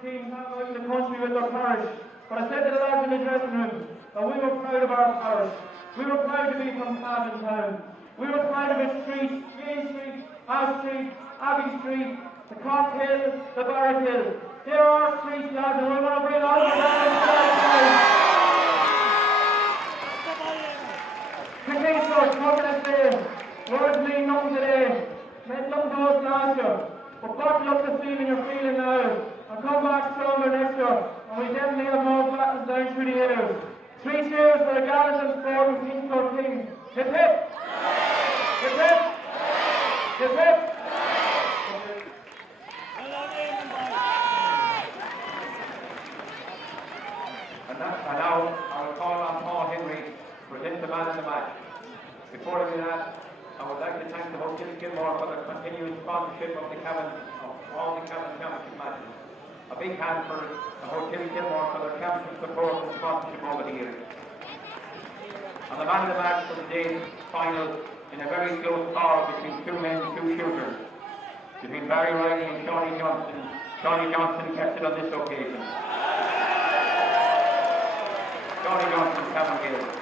teams have out in the country with their parish. But I said to the lads in the dressing room that we were proud of our parish. We were proud to be from Cavan Town. We were proud of its streets, Main Street, Ash Street, Abbey Street, the Cock Hill, the Barrack Hill. There are streets, lads, and we want to bring all of them to Kingscourt, what can I say? Words mean nothing today. Meant nothing to us last year. But bottle up the feeling you're feeling now. And come back stronger next year. And we definitely have more battles down through the years. 3 cheers for the gallant and sporting Kingscourt Kings. Hip hip! Hip hip! Hip hip! And now I will call on Paul Henry to present the man of the match. Before I do that, I would like to thank the Hotel Kilmore for the continued sponsorship of all the Cavan Championship matches. A big hand for the Hotel Kilmore for their championship support and sponsorship over the years. And the man of the match for today's final in a very close call between 2 men and 2 shooters, between Barry Riley and Shawnee Johnson. Shawnee Johnson kept it on this occasion. Shawnee Johnson, Cavan Gaels.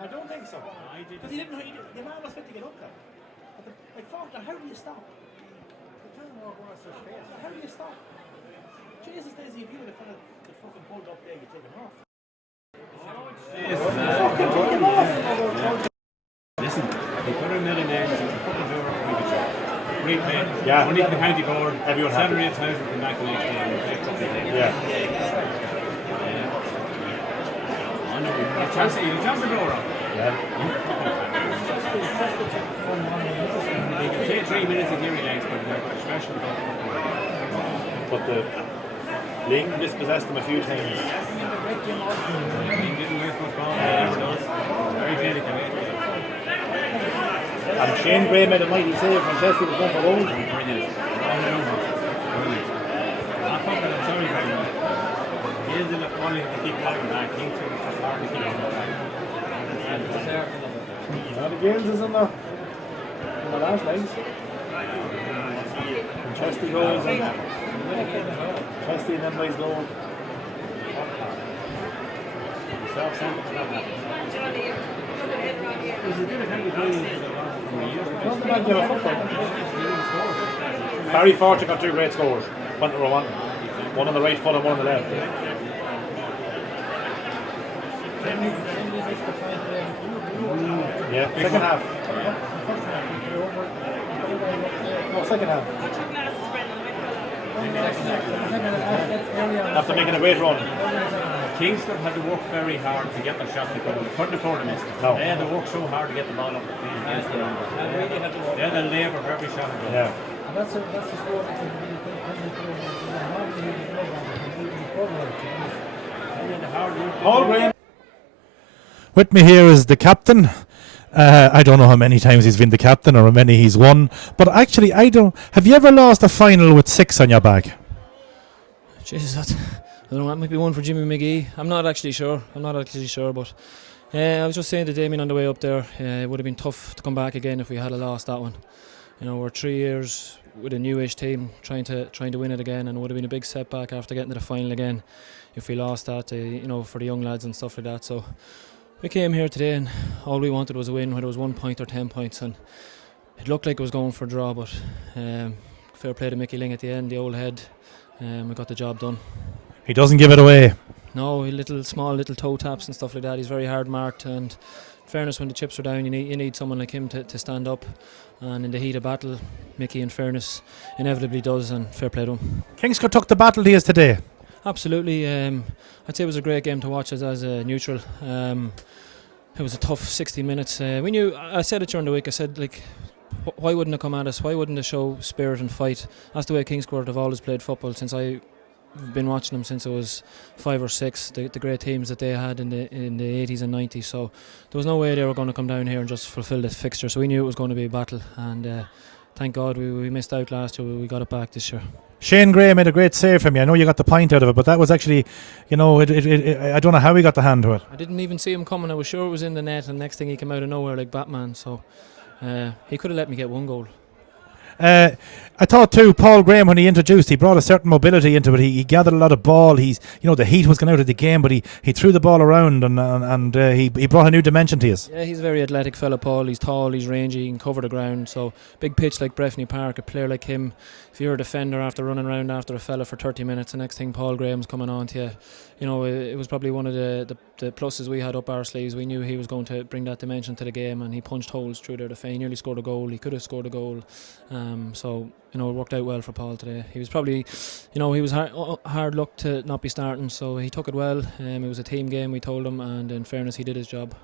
I don't think so. Because he didn't. The man was fit to get up there. But like Faulkner, how do you stop? How do you stop? Jesus, Daisy, if you were the fella that fucking pulled up there, you'd take him off. Fucking take him off. Listen, they put a million there, it's a fucking door up with each other. Great man. Yeah. Only the county board. Everyone happy. 7 or 8 times we come back the next day and take something there. Yeah. I know, you have a chance to go around. Yeah. They can take 3 minutes and get relaxed, but they're especially But the Lincoln dispossessed them a few times. He didn't waste much ball. Very delicate. And Shane Gray made a mighty save when Chelsea was going for goal. Brilliant. Brilliant. I thought that I'm sorry very much. He is in the quality to keep walking back. Kingscourt is just hard to keep walking back. The Gaels is in the last legs. And Chelsea goes and Chelsea and them boys go. Barry Fortune got 2 great scores. One to one. One on the right foot and one on the left. Yeah, second half. No, second half. After making a great run. Kingscourt had to work very hard to get their shot to go. They couldn't afford to miss it. No. They had to work so hard to get the ball up the field against the number. They had to labour for every shot. Yeah. That's a sport that All Green. With me here is the captain. I don't know how many times he's been the captain or how many he's won, but actually I don't. Have you ever lost a final with 6 on your back? Jesus, I don't know, that might be one for Jimmy McGee. I'm not actually sure, but I was just saying to Damien on the way up there, it would have been tough to come back again if we had lost that one. You know, we're 3 years with a newish team trying to win it again, and it would have been a big setback after getting to the final again if we lost that, you know, for the young lads and stuff like that. So we came here today and all we wanted was a win, whether it was 1 point or 10 points, and it looked like it was going for a draw, but fair play to Mickey Ling at the end, the old head. We got the job done. He doesn't give it away. No, small little toe taps and stuff like that. He's very hard marked, and in fairness, when the chips are down, you need someone like him to stand up. And in the heat of battle, Mickey, in fairness, inevitably does, and fair play to him. Kingscourt took the battle to us today. Absolutely. I'd say it was a great game to watch as a neutral. It was a tough 60 minutes. We knew. I said it during the week. I said, like, why wouldn't it come at us? Why wouldn't it show spirit and fight? That's the way Kingscourt have always played football since I've been watching them since I was 5 or 6. The great teams that they had in the 80s and 90s. So there was no way they were going to come down here and just fulfil this fixture. So we knew it was going to be a battle, and thank God we missed out last year. We got it back this year. Shane Gray made a great save from you. I know you got the point out of it, but that was actually, I don't know how he got the hand to it. I didn't even see him coming. I was sure it was in the net, and next thing he came out of nowhere like Batman. So he could have let me get one goal. I thought too, Paul Graham, when he introduced, he brought a certain mobility into it. He gathered a lot of ball. The heat was going out of the game, but he threw the ball around and he brought a new dimension to us. Yeah, he's a very athletic fella, Paul. He's tall, he's rangy, he can cover the ground. So big pitch like Breffni Park, a player like him, if you're a defender after running around after a fella for 30 minutes, the next thing Paul Graham's coming on to you. It was probably one of the pluses we had up our sleeves. We knew he was going to bring that dimension to the game, and he punched holes through there. He nearly scored a goal. He could have scored a goal. It worked out well for Paul today. He was probably, he was hard luck to not be starting, so he took it well. It was a team game, we told him, and in fairness, he did his job.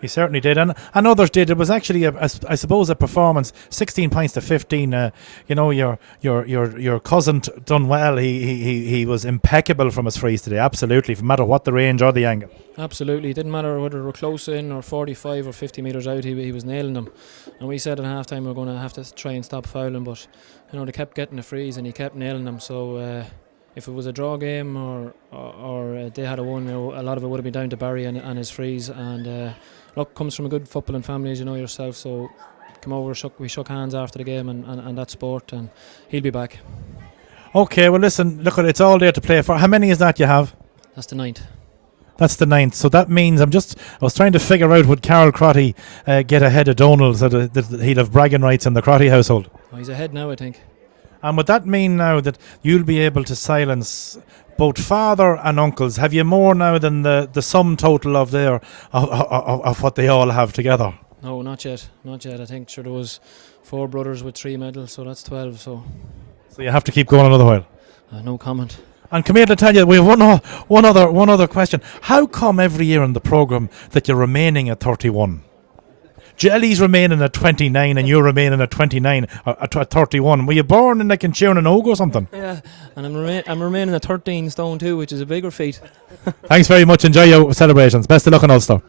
He certainly did, and others did. It was actually, I suppose, a performance. 16 points to 15. Your cousin done well. He was impeccable from his frees today. Absolutely, no matter what the range or the angle. Absolutely, it didn't matter whether we were close in or 45 or 50 metres out. He was nailing them, and we said at half time we were going to have to try and stop fouling, but they kept getting the frees and he kept nailing them. So if it was a draw game or they had a won, a lot of it would have been down to Barry and his frees. And look, comes from a good footballing family, as you know yourself. So come over, we shook hands after the game, and that's sport, and he'll be back. Okay, well listen, look, it's all there to play for. How many is that you have? That's the 9th. That's the 9th. So that means I was trying to figure out, would Carol Crotty get ahead of Donald so that he'd have bragging rights in the Crotty household? Oh, he's ahead now, I think. And would that mean now that you'll be able to silence both father and uncles? Have you more now than the sum total of what they all have together? No, not yet. I think there was 4 brothers with 3 medals, so that's 12. So you have to keep going another while. No comment. And come here to tell you, we have one other question. How come every year in the programme that you're remaining at 31? Jelly's remaining at 29 and you're remaining at 29 at 31. Were you born in like in Oak or something? Yeah, and I'm remaining at 13 stone too, which is a bigger feat. Thanks very much. Enjoy your celebrations. Best of luck in Ulster.